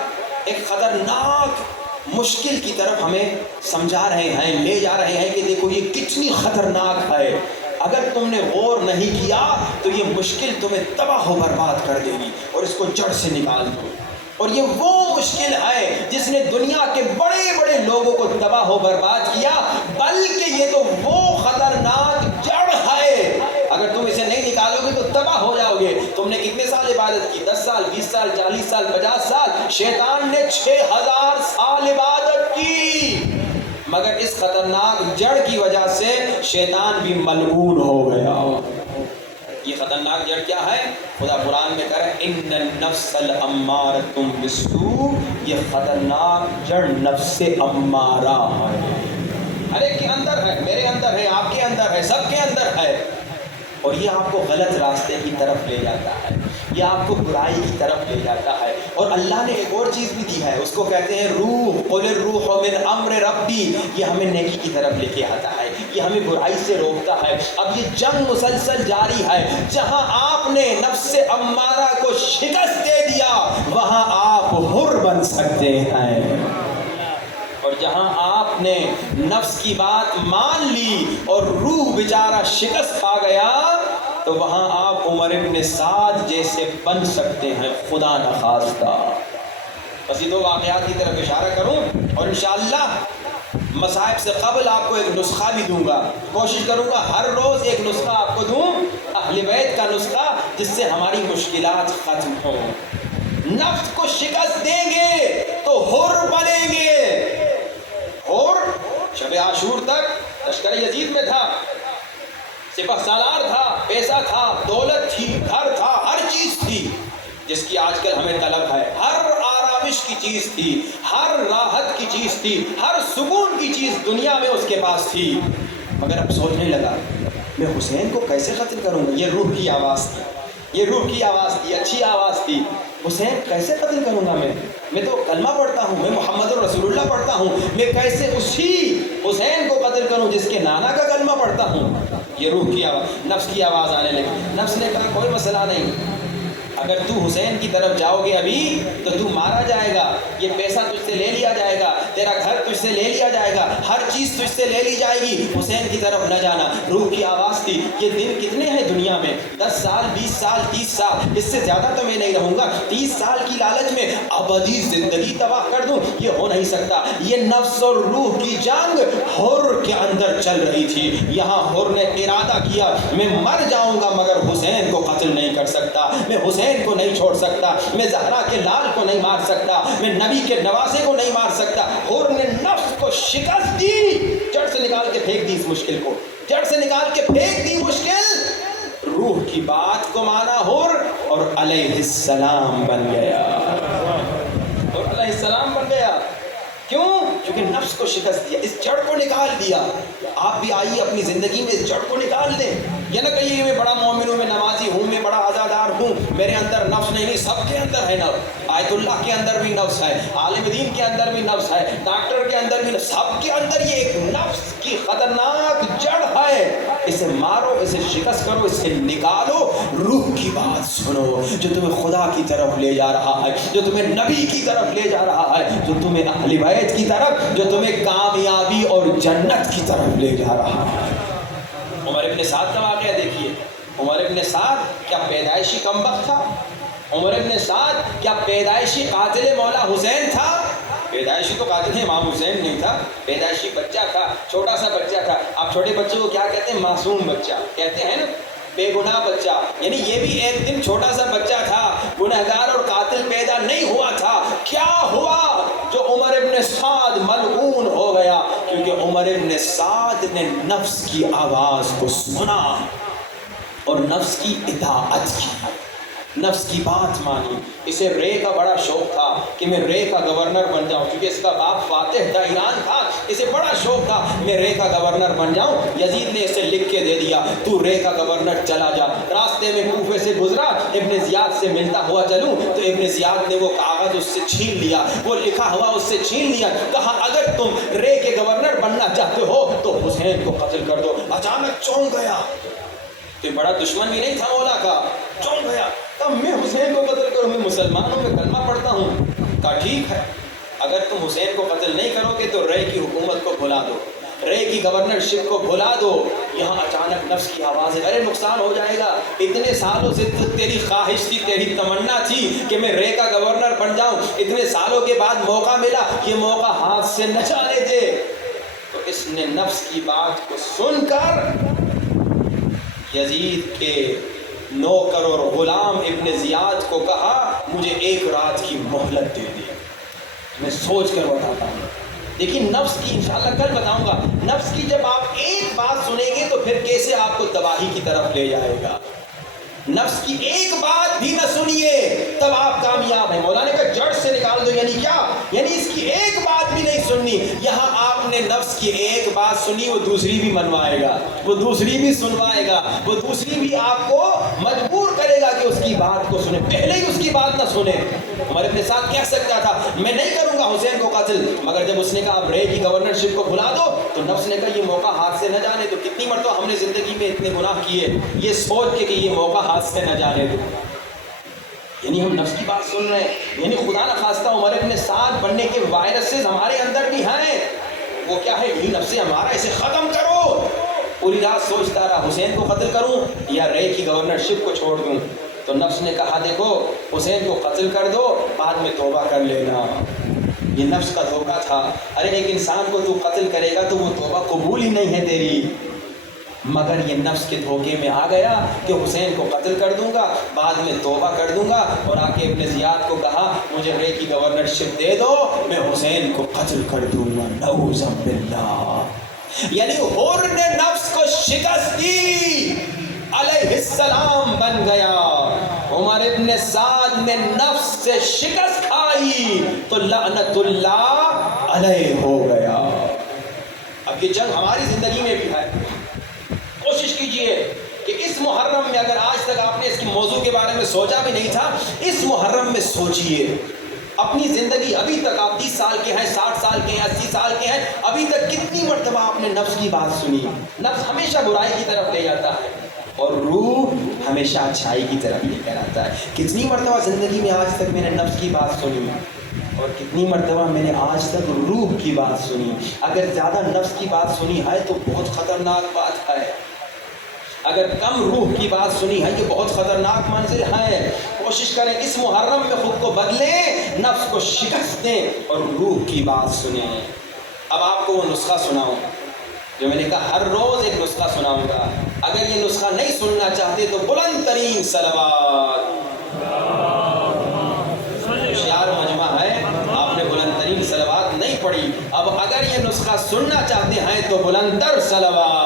ایک خطرناک مشکل کی طرف ہمیں سمجھا رہے ہیں، لے جا رہے ہیں کہ دیکھو یہ کتنی خطرناک ہے، اگر تم نے غور نہیں کیا تو یہ مشکل تمہیں تباہ و برباد کر دے گی، اور اس کو جڑ سے نکال دو۔ اور یہ وہ مشکل ہے جس نے دنیا کے بڑے بڑے لوگوں کو تباہ و برباد کیا، بلکہ یہ تو وہ خطرناک جڑ ہے، اگر تم اسے نہیں نکالو گے تو تباہ ہو جاؤ گے۔ تم نے کتنے سال عبادت کی؟ 10 سال، 20 سال، 40 سال، 50 سال؟ شیطان نے 6000 سال عبادت کی، مگر اس خطرناک جڑ کی وجہ سے شیطان بھی ملعون ہو گیا۔ یہ خطرناک جڑ کیا ہے؟ خدا قرآن میں کہہ رہا ہے ان النفس لامارۃ بالسوء، یہ خطرناک جڑ نفس امارہ ہے، ہر ایک کے اندر ہے، میرے اندر ہے، آپ کے اندر ہے، سب کے اندر ہے، اور یہ آپ کو غلط راستے کی طرف لے جاتا ہے، یہ آپ کو برائی کی طرف لے جاتا ہے۔ اور اللہ نے ایک اور چیز بھی دی ہے، اس کو کہتے ہیں روح، قل الروح من امر ربی، یہ ہمیں نیکی کی طرف لے کے آتا ہے، یہ ہمیں برائی سے روکتا ہے۔ اب یہ جنگ مسلسل جاری ہے، جہاں آپ نے نفس امارہ کو شکست دے دیا وہاں آپ حر بن سکتے ہیں، اور جہاں آپ نے نفس کی بات مان لی اور روح بیچارہ شکست کھا گیا تو وہاں آپ عمر ابن سعد جیسے بن سکتے ہیں، خدا نخواستہ۔ بس یہ دو واقعات کی طرف اشارہ کروں اور انشاءاللہ مصائب سے قبل آپ کو ایک نسخہ بھی دوں گا. کوشش کروں گا ہر روز ایک نسخہ آپ کو دوں, اہل بیت کا نسخہ, جس سے ہماری مشکلات ختم ہوں. نفس کو شکست دیں گے تو حر بنیں گے. حر شب عاشور تک لشکر یزید میں تھا, سپہ سالار تھا, پیسہ تھا, دولت تھی, گھر تھا, ہر چیز تھی جس کی آج کل ہمیں طلب ہے. ہر آرامش کی چیز تھی, ہر راحت کی چیز تھی, ہر سکون کی چیز دنیا میں اس کے پاس تھی. مگر اب سوچنے لگا میں حسین کو کیسے قتل کروں گا. یہ روح کی آواز تھی, یہ روح کی آواز تھی, اچھی آواز تھی. حسین کیسے قتل کروں گا میں تو کلمہ پڑھتا ہوں, میں محمد رسول اللہ پڑھتا ہوں, میں کیسے اسی حسین کو قتل کروں جس کے نانا کا کلمہ پڑھتا ہوں. یہ روح کی آواز, نفس کی آواز آنے لگی. نفس نے کہا کوئی مسئلہ نہیں, اگر تو حسین کی طرف جاؤ گے ابھی تو تو مارا جائے گا, یہ پیسہ تجھ سے لے لیا جائے گا, تیرا گھر تجھ سے لے لیا جائے گا, ہر چیز تجھ سے لے لی جائے گی. حسین کی طرف نہ جانا. روح کی آواز تھی. یہ دن کتنے ہیں دنیا میں, 10 سال, 20 سال, 30 سال, اس سے زیادہ تو میں نہیں رہوں گا. 30 سال کی لالچ میں ابدی زندگی تباہ کر دوں, یہ ہو نہیں سکتا. یہ نفس اور روح کی جنگ حر کے اندر چل رہی تھی. یہاں حر نے ارادہ کیا میں مر جاؤں گا مگر حسین کو قتل نہیں کر سکتا, میں حسین کو نہیں چھوڑ سکتا, میں زہرا کے لال کو نہیں مار سکتا, میں نبی کے نواسے کو نہیں مار سکتا. حر نے نفس کو شکست دی, جڑ سے نکال کے پھینک دی اس مشکل کو, جڑ سے نکال کے پھینک دی مشکل. روح کی بات کو مانا حر اور علیہ السلام بن گیا, اور علیہ السلام بن گیا. کیوں؟ کیونکہ نفس کو شکست دیا, اس جڑ کو نکال دیا. آپ بھی آئیے اپنی زندگی میں اس جڑ کو نکال دیں. یہ نہ کہیے میں بڑا مومن ہوں, میں نمازی ہوں, میں بڑا عزادار ہوں, میرے اندر نفس نہیں. سب کے اندر ہے نفس. آیت اللہ کے اندر بھی نفس ہے, عالم دین کے اندر بھی نفس ہے, ڈاکٹر کے اندر بھی نفس, سب کے اندر یہ ایک نفس کی خطرناک جڑ ہے. اسے مارو, اسے شکست کرو, اسے نکالو. روح کی بات سنو جو تمہیں خدا کی طرف لے جا رہا ہے, جو تمہیں نبی کی طرف لے جا رہا ہے, جو تمہیں اہل بیت کی طرف, جو تمہیں کامیابی اور جنت کی طرف لے جا رہا ہے. عمر ابن سعد کا واقعہ دیکھیے. عمر ابن سعد کیا پیدائشی کمبخت تھا؟ عمر ابن سعد کیا پیدائشی قاتل مولا حسین تھا؟ پیدائشی تو قاتل امام حسین نہیں تھا, پیدائشی بچہ تھا, چھوٹا سا بچہ تھا. آپ چھوٹے بچوں کو کیا کہتے ہیں؟ معصوم بچہ کہتے ہیں نا, بے گناہ بچہ. یعنی یہ بھی ایک دن چھوٹا سا بچہ تھا, گنہگار اور قاتل پیدا نہیں ہوا تھا. کیا ہوا جو عمر ابن سعد ملعون ہو گیا؟ کیونکہ عمر ابن سعد نے نفس کی آواز کو سنا اور نفس کی اطاعت کی, نفس کی بات مانی. اسے رے کا بڑا شوق تھا کہ میں رے کا گورنر بن جاؤں, کیونکہ اس کا باپ فاتح تھا ایران تھا. اسے بڑا شوق تھا میں رے کا گورنر بن جاؤں. یزید نے اسے لکھ کے دے دیا تو رے کا گورنر چلا جا. راستے میں کوفے سے گزرا, ابن زیاد سے ملتا ہوا چلوں تو ابن زیاد نے وہ کاغذ اس سے چھین لیا, وہ لکھا ہوا اس سے چھین لیا. کہا اگر تم رے کے گورنر بننا چاہتے ہو تو حسین کو قتل کر دو. اچانک چونک گیا, تو بڑا دشمن بھی نہیں تھا مولا کا, چونک گیا. کہا میں حسین کو قتل کروں, میں مسلمان ہوں, میں کلمہ پڑھتا ہوں. کہا ٹھیک ہے, اگر تم حسین کو قتل نہیں کرو گے تو رے کی حکومت کو بھلا دو, رے کی گورنرشپ کو بھلا دو. یہاں اچانک نفس کی آواز ہے, ارے نقصان ہو جائے گا. اتنے سالوں سے تیری خواہش تھی, تیری تمنا تھی کہ میں رے کا گورنر بن جاؤں, اتنے سالوں کے بعد موقع ملا, یہ موقع ہاتھ سے نہ جانے دے. تو اس نے نفس کی بات کو سن کر یزید کے نوکر اور غلام ابن زیاد کو کہا مجھے 1 رات کی مہلت دے دیا, میں سوچ کر بتاتا ہوں. دیکھیں نفس کی انشاءاللہ کل بتاؤں گا. نفس کی جب آپ ایک بات سنیں گے تو پھر کیسے آپ کو تباہی کی طرف لے جائے گا. نفس کی ایک بات بھی نہ سنیے تب آپ کامیاب ہیں. مولانا کا جڑ سے نکال دو, یعنی کیا؟ یعنی اس کی ایک بات بھی نہیں سننی. یہاں آپ نے نفس کی ایک بات سنی, وہ دوسری بھی منوائے گا, وہ دوسری بھی سنوائے گا, وہ دوسری بھی آپ کو مجبور کرے گا کہ اس کی بات کو سنیں, پہلے ہی اس کی بات نہ سنیں. عمر ابن سعد کہہ سکتا تھا میں نہیں کروں گا حسین کو قتل, مگر جب اس نے کہا رے کی گورنرشپ کو بھلا دو تو نفس نے کہا یہ موقع ہاتھ سے نہ جانے دو. کتنی مرتبہ ہم نے زندگی میں اتنے گناہ کیے یہ سوچ کے کہ یہ موقع ہاتھ سے نہ جانے دو. یعنی ہم نفس کی بات سن رہے ہیں. یعنی خدا نہ خواستہ عمر ابن سعد بننے کے وائرسز ہمارے اندر بھی ہیں. وہ کیا ہے؟ یہی نفس ہمارا, اسے ختم کرو. پوری رات سوچتا رہا حسین کو قتل کروں یا رے کی گورنرشپ کو چھوڑ دوں. تو نفس نے کہا دیکھو حسین کو قتل کر دو, بعد میں توبہ کر لینا. یہ نفس کا دھوکہ تھا, ارے ایک انسان کو تو قتل کرے گا تو وہ توبہ قبول ہی نہیں ہے تیری. مگر یہ نفس کے دھوکے میں آ گیا کہ حسین کو قتل کر دوں گا, بعد میں توبہ کر دوں گا, اور آ کے ابن زیاد کو کہا مجھے رے کی گورنرشپ دے دو, میں حسین کو قتل کر دوں گا. نعوذ باللہ. یعنی حر نے نفس کو شکست دی, علیہ السلام بن گیا. عمر ابن سعد نے نفس سے شکست کھائی تو لعنت اللہ علیہ ہو گیا. اب یہ جنگ ہماری زندگی میں بھی ہے. کوشش کیجئے کہ اس محرم میں, اگر آج تک آپ نے اس کی موضوع کے بارے میں سوچا بھی نہیں تھا, اس محرم میں سوچئے اپنی زندگی. ابھی تک آپ 30 سال کے ہیں, 60 سال کے ہیں, 80 سال کے ہیں, ابھی تک کتنی مرتبہ آپ نے نفس کی بات سنی. نفس ہمیشہ برائی کی طرف لے جاتا ہے اور روح ہمیشہ اچھائی کی طرف لے کر آتا ہے. کتنی مرتبہ زندگی میں آج تک میں نے نفس کی بات سنی, اور کتنی مرتبہ میں نے آج تک روح کی بات سنی. اگر زیادہ نفس کی بات سنی ہے تو بہت خطرناک بات ہے, اگر کم روح کی بات سنی ہے یہ بہت خطرناک منزل ہے. کوشش کریں اس محرم میں خود کو بدلیں, نفس کو شکست دیں اور روح کی بات سنیں. اب آپ کو وہ نسخہ سناؤں جو میں نے کہا, ہر روز ایک نسخہ سناؤں گا. اگر یہ نسخہ نہیں سننا چاہتے تو بلند ترین صلوات. ہوشیار مجمع ہے, آپ نے بلند ترین صلوات نہیں پڑھی. اب اگر یہ نسخہ سننا چاہتے ہیں تو بلند تر صلوات.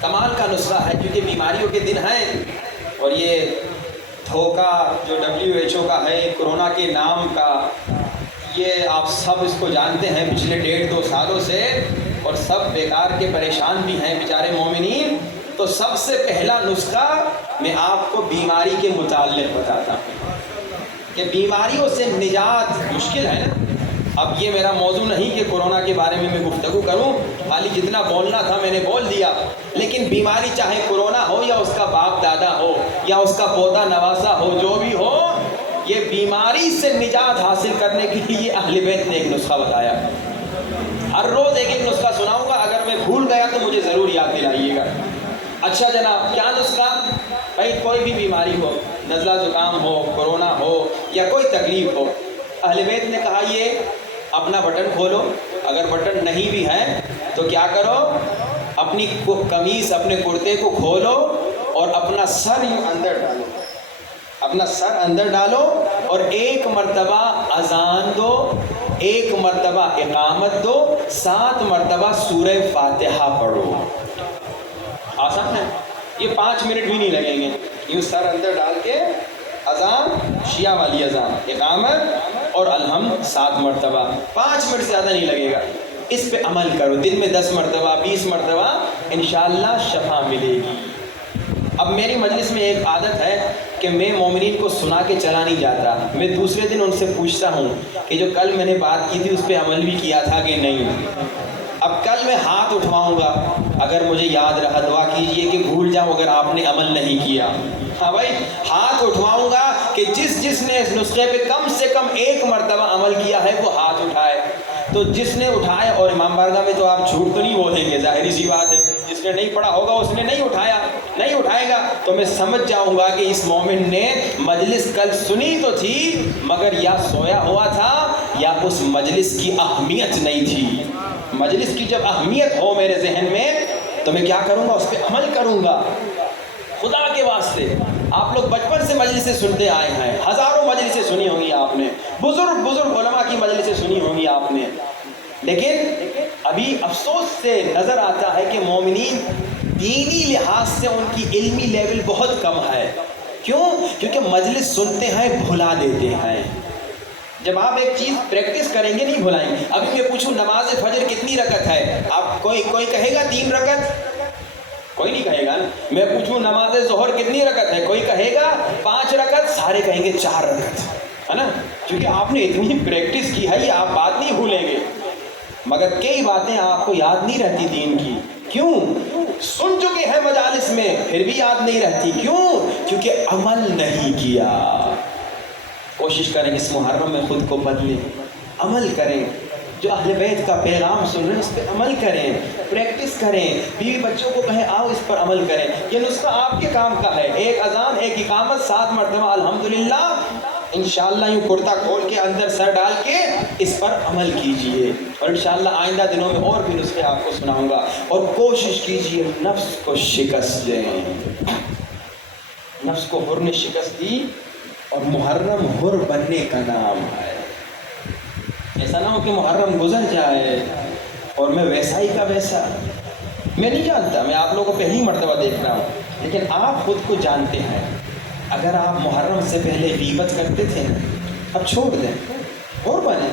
کمال کا نسخہ ہے, کیونکہ بیماریوں کے دن ہیں, اور یہ دھوکہ جو WHO کا ہے کرونا کے نام کا, یہ آپ سب اس کو جانتے ہیں پچھلے 1.5-2 سالوں سے, اور سب بیکار کے پریشان بھی ہیں بیچارے مومنین. تو سب سے پہلا نسخہ میں آپ کو بیماری کے متعلق بتاتا ہوں کہ بیماریوں سے نجات مشکل ہے نا. اب یہ میرا موضوع نہیں کہ کورونا کے بارے میں گفتگو کروں, خالی جتنا بولنا تھا میں نے بول دیا. لیکن بیماری چاہے کورونا ہو یا اس کا باپ دادا ہو یا اس کا پوتا نواسا ہو, جو بھی ہو, یہ بیماری سے نجات حاصل کرنے کے لیے اہل بیت نے ایک نسخہ بتایا. ہر روز ایک نسخہ سناؤں گا, اگر میں بھول گیا تو مجھے ضرور یاد دلائیے گا. اچھا جناب, کیا نسخہ؟ بھائی کوئی بھی بیماری ہو, نزلہ زکام ہو, کورونا ہو یا کوئی تکلیف ہو, اہل بیت نے کہا یہ اپنا بٹن کھولو. اگر بٹن نہیں بھی ہے تو کیا کرو, اپنی قمیص اپنے کرتے کو کھولو اور اپنا سر یوں اندر ڈالو, اپنا سر اندر ڈالو اور 1 مرتبہ اذان دو, 1 مرتبہ اقامت دو, 7 مرتبہ سورہ فاتحہ پڑھو. آسان ہے, یہ 5 منٹ بھی نہیں لگیں گے. یوں سر اندر ڈال کے اذان, شیعہ والی اذان, اقامت اور الحمد 7 مرتبہ, 5 منٹ زیادہ نہیں لگے گا. اس پہ عمل کرو, دن میں 10 مرتبہ 20 مرتبہ, انشاءاللہ شفا ملے گی. اب میری مجلس میں ایک عادت ہے کہ میں مومنین کو سنا کے چلا نہیں جاتا, میں دوسرے دن ان سے پوچھتا ہوں کہ جو کل میں نے بات کی تھی اس پہ عمل بھی کیا تھا کہ نہیں. اب کل میں ہاتھ اٹھواؤں گا, اگر مجھے یاد رہا دعا کیجئے کہ بھول جاؤں اگر آپ نے عمل نہیں کیا. ہاں بھائی, ہاتھ اٹھواؤں گا کہ جس نے اس نسخے پہ کم سے کم 1 مرتبہ عمل کیا ہے وہ ہاتھ اٹھائے. تو جس نے اٹھایا, اور امام بارگاہ میں تو آپ جھوٹ تو نہیں بولیں گے, ظاہری سی بات ہے, جس نے نہیں پڑھا ہوگا اس نے نہیں اٹھایا, نہیں اٹھائے گا تو میں سمجھ جاؤں گا کہ اس مومن نے مجلس کل سنی تو تھی مگر یا سویا ہوا تھا یا اس مجلس کی اہمیت نہیں تھی. مجلس کی جب اہمیت ہو میرے ذہن میں تو میں کیا کروں گا, اس پہ عمل کروں گا. خدا کے واسطے, آپ لوگ بچپن سے مجلسیں سنتے آئے ہیں, ہزاروں مجلسیں سنی ہوں گی آپ نے, بزرگ علماء کی مجلسیں سنی ہوں گی آپ نے, لیکن ابھی افسوس سے نظر آتا ہے کہ مومنین دینی لحاظ سے ان کی علمی لیول بہت کم ہے. کیوں؟ کیونکہ مجلس سنتے ہیں بھلا دیتے ہیں. جب آپ ایک چیز پریکٹس کریں گے نہیں بھلائیں گے. ابھی میں پوچھوں نماز فجر کتنی رکعت ہے, آپ کوئی کہے گا 3 رکعت, کوئی نہیں کہے گا نا. میں پوچھوں نماز ظہر کتنی رکعت ہے, کوئی کہے گا 5 رکعت, سارے کہیں گے 4 رکعت, ہے نا, کیونکہ آپ نے اتنی پریکٹس کی ہے, یہ آپ بات نہیں بھولیں گے. مگر کئی باتیں آپ کو یاد نہیں رہتی دین کی. کیوں؟ سن چکے ہیں مجالس میں پھر بھی یاد نہیں رہتی. کیوں؟ کیونکہ عمل نہیں کیا. کوشش کریں اس محرم میں خود کو بدلیں, عمل کریں. جو اہل بیت کا پیغام سن رہے ہیں اس پہ عمل کریں، پریکٹس کریں، بیوی بچوں کو کہیں آؤ اس پر عمل کریں. یہ نسخہ آپ کے کام کا ہے. ایک اذان، ایک اقامت، 7 مرتبہ الحمدللہ. انشاءاللہ یوں کرتا کھول کے اندر سر ڈال کے اس پر عمل کیجئے. اور انشاءاللہ آئندہ دنوں میں اور بھی نسخے آپ کو سناؤں گا. اور کوشش کیجئے نفس کو شکست دیں. نفس کو حر نے شکست دی اور محرم حر بننے کا نام ہے. ایسا نہ ہو کہ محرم گزر جائے اور میں ویسا ہی کا ویسا. میں نہیں جانتا، میں آپ لوگوں کو پہلی مرتبہ دیکھ رہا ہوں، لیکن آپ خود کو جانتے ہیں. اگر آپ محرم سے پہلے غیبت کرتے تھے نا، اب چھوڑ دیں اور بنیں.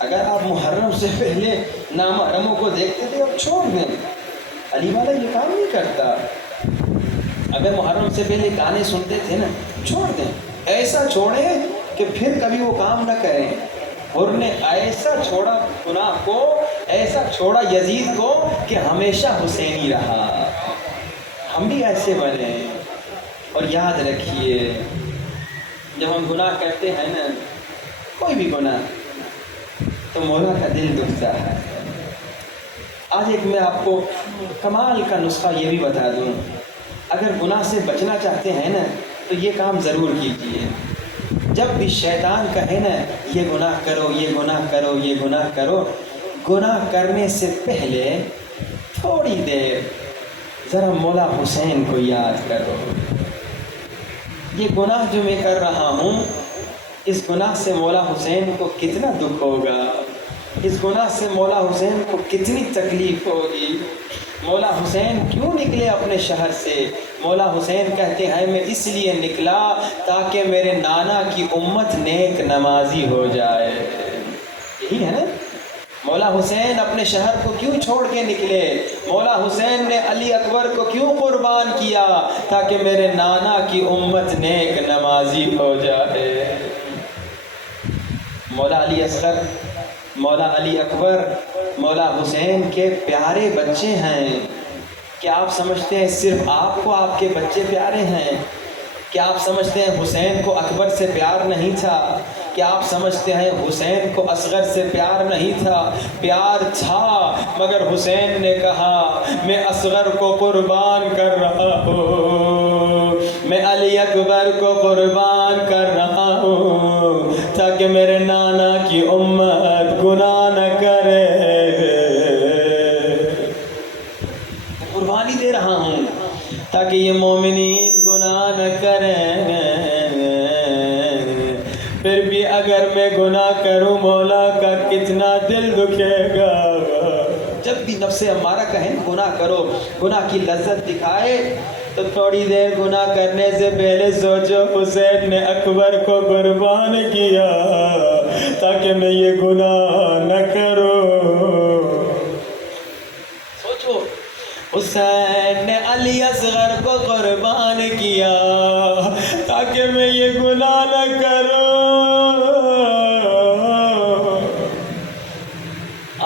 اگر آپ محرم سے پہلے نامحرموں کو دیکھتے تھے، اب چھوڑ دیں. علی والا یہ کام نہیں کرتا. اگر محرم سے پہلے گانے سنتے تھے نا، چھوڑ دیں. ایسا چھوڑیں کہ پھر کبھی وہ کام نہ کریں. اور نے ایسا چھوڑا گناہ کو، ایسا چھوڑا یزید کو کہ ہمیشہ حسینی رہا. ہم بھی ایسے بنے. اور یاد رکھیے جب ہم گناہ کرتے ہیں نا، کوئی بھی گناہ، تو مولا کا دل دکھتا ہے. آج ایک میں آپ کو کمال کا نسخہ یہ بھی بتا دوں. اگر گناہ سے بچنا چاہتے ہیں نا تو یہ کام ضرور کیجیے. جب بھی شیطان کہے نا یہ گناہ کرو، یہ گناہ کرو، یہ گناہ کرو، گناہ کرنے سے پہلے تھوڑی دیر ذرا مولا حسین کو یاد کرو. یہ گناہ جو میں کر رہا ہوں، اس گناہ سے مولا حسین کو کتنا دکھ ہوگا، اس گناہ سے مولا حسین کو کتنی تکلیف ہوگی. مولا حسین کیوں نکلے اپنے شہر سے؟ مولا حسین کہتے ہیں میں اس لیے نکلا تاکہ میرے نانا کی امت نیک نمازی ہو جائے. یہی ہے نا. مولا حسین اپنے شہر کو کیوں چھوڑ کے نکلے؟ مولا حسین نے علی اکبر کو کیوں قربان کیا؟ تاکہ میرے نانا کی امت نیک نمازی ہو جائے. مولا علی اصغر، مولا علی اکبر، مولا حسین کے پیارے بچے ہیں. کیا آپ سمجھتے ہیں صرف آپ کو آپ کے بچے پیارے ہیں؟ کیا آپ سمجھتے ہیں حسین کو اکبر سے پیار نہیں تھا؟ کیا آپ سمجھتے ہیں حسین کو اصغر سے پیار نہیں تھا؟ پیار تھا، مگر حسین نے کہا میں اصغر کو قربان کر رہا ہوں، میں علی اکبر کو قربان کر رہا ہوں تاکہ میرے نانا کی امت گناہ نہ کرے. قربانی دے رہا ہوں تاکہ یہ مومنین گناہ نہ کریں. پھر بھی اگر میں گناہ کروں مولا کا کتنا دل دکھے گا. جب بھی نفس امارہ کہیں گناہ کرو، گناہ کی لذت دکھائے، تو تھوڑی دیر گناہ کرنے سے پہلے سوچو حسین نے اکبر کو قربان کیا تاکہ میں یہ گناہ نہ کروں. سوچو حسین نے علی اصغر کو قربان کیا تاکہ میں یہ گناہ نہ کروں.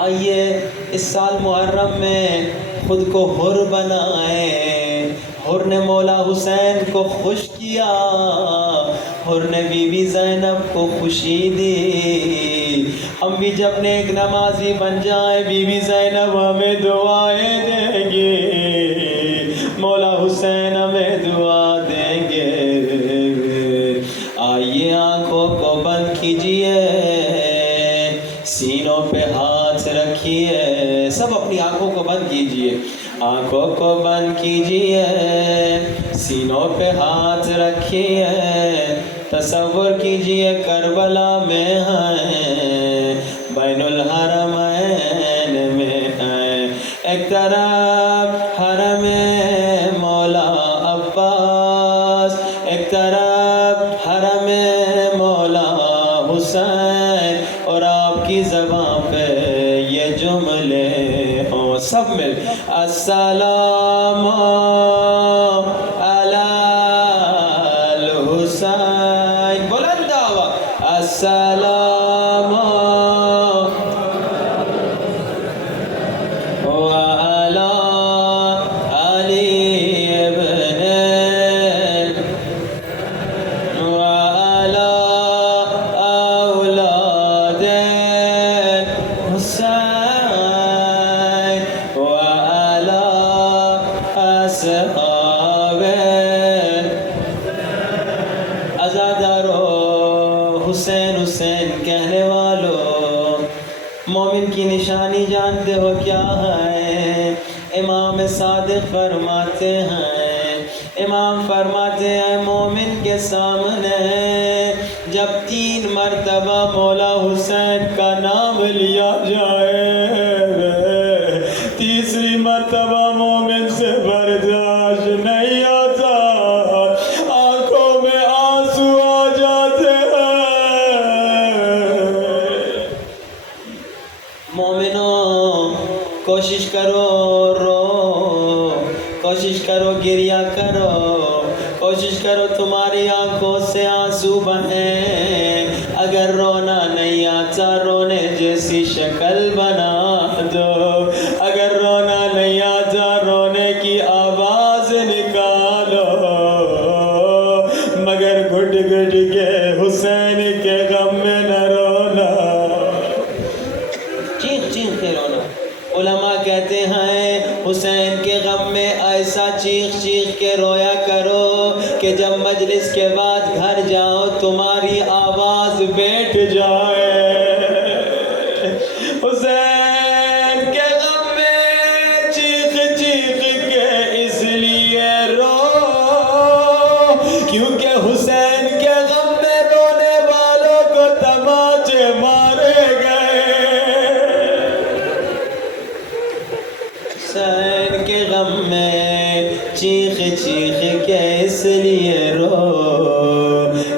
آئیے اس سال محرم میں خود کو حر بنائیں. حر نے مولا حسین کو خوش کیا، حر نے بی بی زینب کو خوشی دی. ہم بھی جب نیک نمازی بن جائیں بی بی زینب ہمیں دعائیں دیں گے، مولا حسین ہمیں دعا دیں گے. آئیے آنکھوں کو بند کیجئے، سینوں پہ ہاتھ رکھیے. سب اپنی آنکھوں کو بند کیجئے، آنکھوں کو بند کیجئے، سینوں پہ ہاتھ رکھیے. تصور کیجئے کربلا میں ہیں، بین الحرمین میں ہیں. ایک طرف حرم مولا عباس، ایک طرف حرم مولا حسین، اور آپ کی زبان پہ یہ جملے ہوں سب مل. السلام علی الحسین، بلند آواز السلام وعلی علی ابن وعلی اولاد مومن کی نشانی جانتے ہو کیا ہے؟ امام صادق فرماتے ہیں، امام فرماتے ہیں مومن کے سامنے جب 3 مرتبہ مولا حسین کا نام لیا جائے، تیسری مرتبہ مومن سے برداشت نہیں آتا، آنکھوں میں آنسو آ جاتے ہیں۔ مومنوں کوشش کرو رو، کوشش کرو گریا کرو، کوشش کرو تمہاری آنکھوں سے آنسو بہیں۔ اگر رونا نہیں آتا رونے جیسی شکل بنا دو، اگر رونا نہیں آتا رونے کی آواز نکالو، مگر گھٹ گھٹ کے حسین کے غم میں نہ رونا، چیخ چیخ کے رونا۔ علماء کہتے ہیں حسین کے غم میں ایسا چیخ چیخ کے رویا کرو کہ جب مجلس کے بعد گھر جاؤ تمہاری آواز بیٹھ جائے۔ حسین کے غم میں چیخ چیخ کے اس لیے رو کیونکہ حسین کے غم میں رونے والوں کو تماچے مارے گئے۔ حسین کے غم میں چیخ چیخ کے اس لیے رو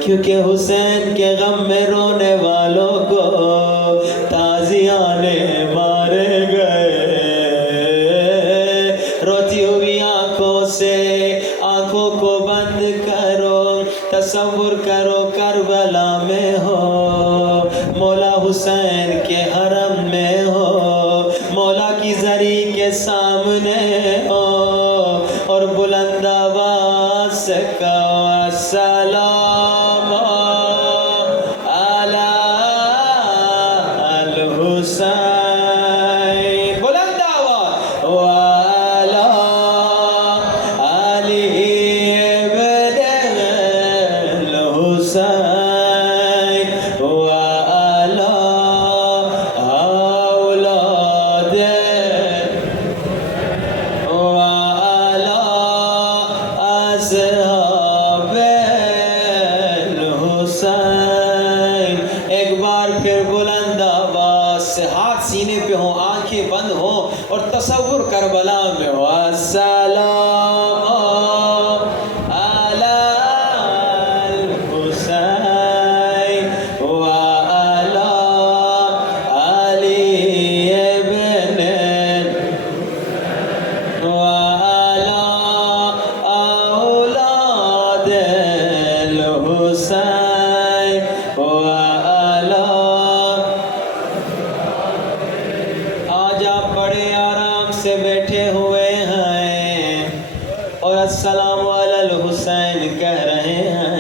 کیونکہ حسین کے غم میں رونے والوں کو تازیانے مارے گئے۔ روتی ہوئی آنکھوں سے آنکھوں کو بند کرو، تصور کرو کربلا میں ہو، مولا حسین کے حرم میں ہو، مولا کی زری کے سامنے ہو، اور بلند آواز سے کہو السلام علی الحسین، بلند آواز، وعلی علی ابن الحسین، وعلی اولاد وعلی اصحاب الحسین۔ ایک بار پھر بلند آواز سے، ہاتھ سینے پہ ہوں، آنکھیں بند ہوں اور تصور کربلا میں ہو، السلام علی الحسین وعلی علی ابن وعلی اولاد الحسین وعلی۔ آج آپ بڑے آرام سے بیٹھے ہوئے ہیں اور السلام علی الحسین کہہ رہے ہیں،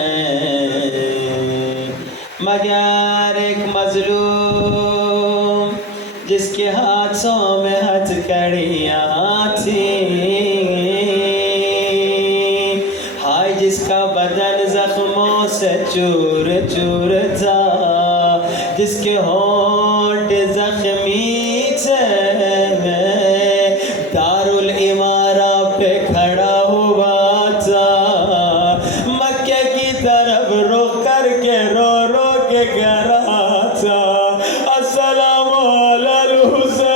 مگر ایک مظلوم جس کے ہاتھوں میں ہتھکڑیاں تھیں، ہائے جس کا بدن زخموں سے چور چور تھا، جس کے ہونٹ زخمی تھے، دارالامارہ پہ کھڑا ہوا تھا، مکے کی طرف رخ کر کے رو رو کے کہہ رہا تھا السلام علی الحسین،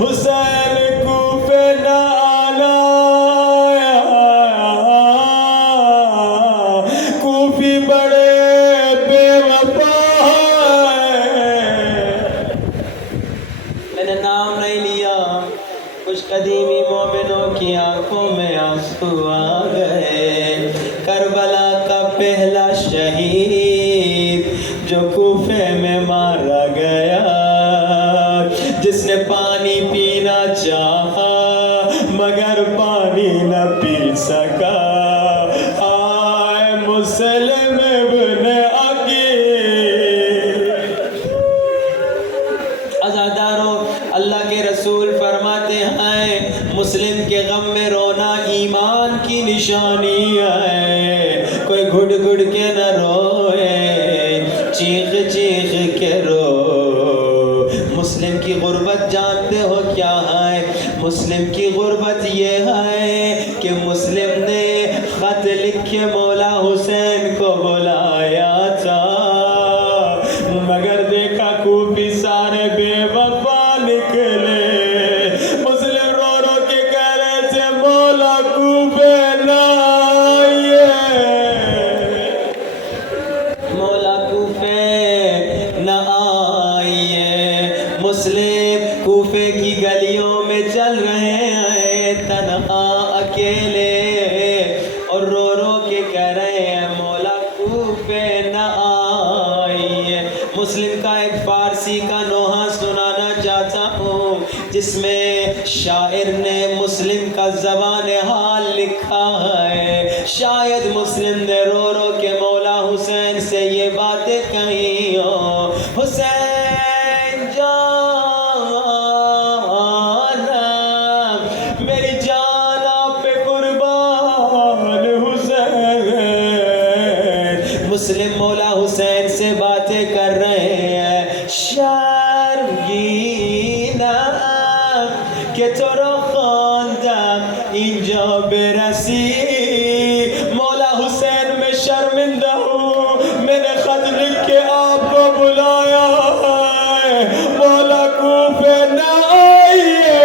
حسین کوفے نہ آنا، کوفی بڑے بے وفا ہیں۔ میں نے نام نہیں لیا، کچھ قدیمی مومنوں کی آنکھوں میں آنسو آ گئے۔ کربلا کا پہلا شہید جو کوفے میں مارا گیا، جس نے پانی پینا چاہا مگر پانی نہ پی سکا، آئے مسلم ابن عقیل۔ عزاداروں، اللہ کے رسول فرماتے ہیں مسلم کے غم میں رونا ایمان کی نشانی ہے، کوئی گھٹ گھٹ کے نہ روئے، چیخ چیخ کے رو غربت جانتے ہو کیا ہے؟ مسلم کی غربت یہ ہے کہ مسلم نے خط لکھ کے مولا حسین کو بلایا تھا، مگر دیکھا کوفی سارے بے وفا نکلے۔ مسلم رو رو کے کہہ رہے تھے مولا کوفے نہ آئیے، مولا کوفے نہ آئیے۔ مسلم کوفے کی گلیوں میں چل رہے ہیں تنہا اکیلے، اور رو رو کے کہہ رہے ہیں مولا کوفے نہ آئیے۔ مسلم کا ایک فارسی کا نوحہ سنانا چاہتا ہوں جس میں شاعر نے مسلم کا زبان حال لکھا ہے۔ شاید مسلم نے رو رو کے مولا حسین سے یہ باتیں کہی ہوں، حسین جانا میری جان آپ پہ قربان حسین۔ مسلم مولا حسین سے باتیں کر رہے ہیں، شرمگینم که تو را خواندم اینجا برسی۔ مولا حسین میں شرمندہ ہوں، میں نے خط لکھ کے آپ کو بلایا ہے، مولا کوفے نہ آئیے،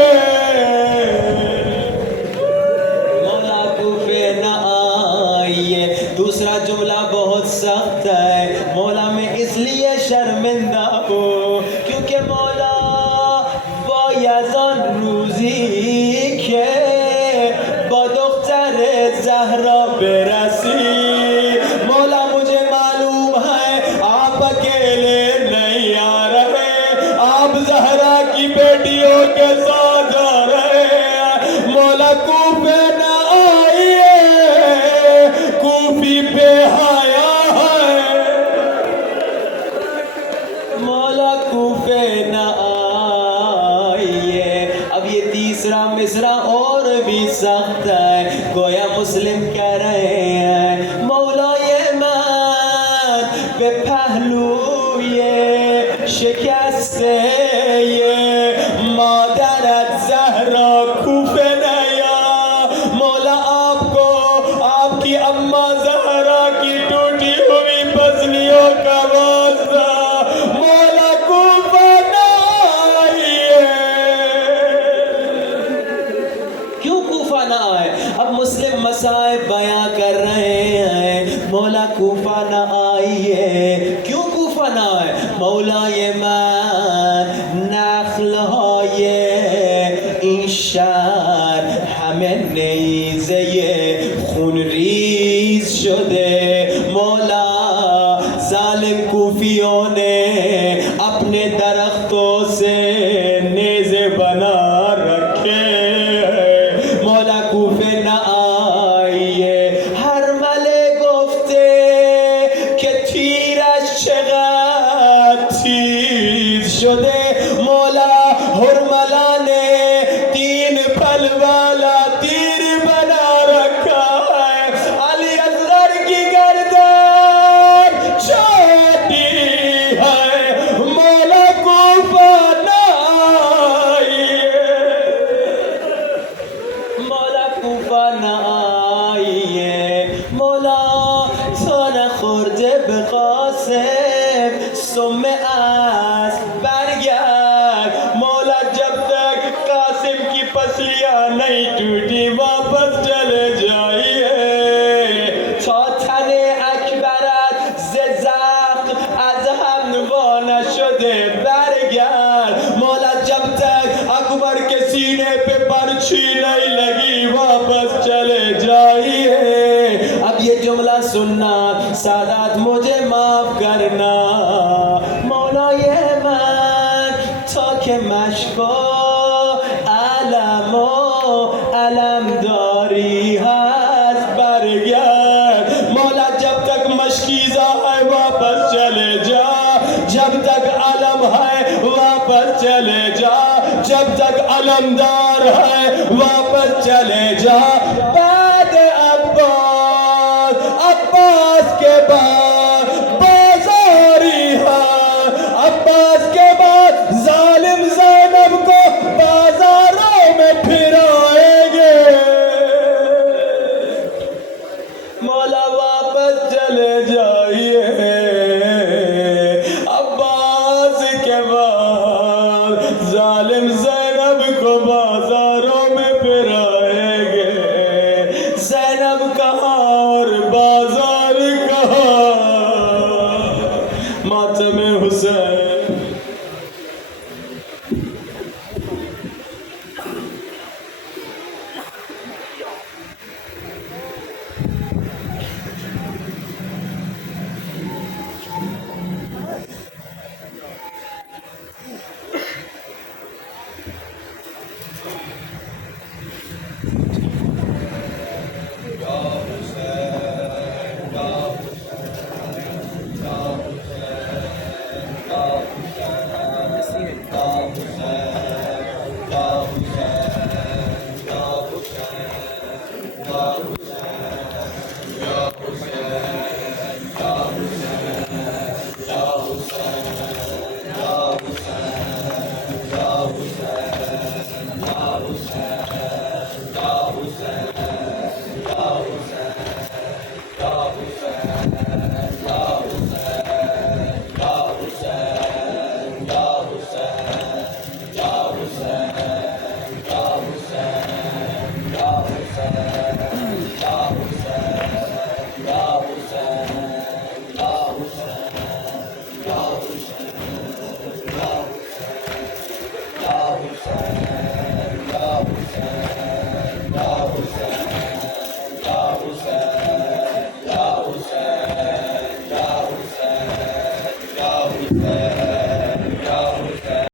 مولا کوفے نہ آئیے۔ دوسرا جملہ بہت سخت ہے، مولا میں اس لیے شرمندہ ہوں کیونکہ مولا باید آن روزی که با دختر زهرا برسی۔ مولا مجھے معلوم ہے آپ اکیلے نہیں آ رہے، آپ زہرا کی بیٹیوں کے ساتھ آ رہے ہیں۔ مولا کوفے نہ آئیے، کوفی بے حیا ہے، مولا کوفے نہ آئیے۔ اب یہ تیسرا مصرع اور بھی سخت ہے، گویا مسلم کہہ رہے ہیں مولا من به پهلوی شکسته مادرت زهرا کوفه نیا۔ مولا آپ کو آپ کی اماں زہرا کی ٹوٹی ہوئی پسلیوں کا واسطہ مولا کوفہ نہ آئیے۔ کیوں کوفہ نہ آئے؟ اب مسلم مصائب بیاں کر رہے ہیں، مولا کوفہ نہ آئیے۔ کیوں کوفہ نہ آئے؟ مولا من نخلهای این شهر همه نیزه خونریز شده۔ مولا ظالم کوفیوں نے اپنے درختوں سے نیزے بنا رکھے ہیں، مولا کوفے نہ آئیے۔ ہر ملے گفتے کہ تیرش چقدر تیز شده، مولا ہرملا نے تین پل والا تیر بنا رکھا ہے، علی اصغر کی گردن چھوٹی ہے، مولا کوفہ نہ آئیے، مولا کوفہ نہ آئیے۔ مولا تو نخورده به قاسم سم از برگرد، مولا جب تک قاسم کی پسلیاں نہیں ٹوٹی واپس چلے جائیے، تا تن اکبرت ز زخم از هم وا نشده برگرد، مولا جب تک اکبر کے سینے پہ پرچھی نہیں لگی واپس چلے جائیے۔ اب یہ جملہ سننا سادات مجھے معاف کرنا، مولا من تا که مشکو علم و علم داری هست برگرد، مولا جب تک مشکیزہ ہے واپس چلے جا، جب تک علم ہے واپس چلے جا، جب تک علمدار ہے واپس چلے جا۔ بعد عباس کے بعد بازاری ہے، عباس کے بعد ظالم زادی ظالم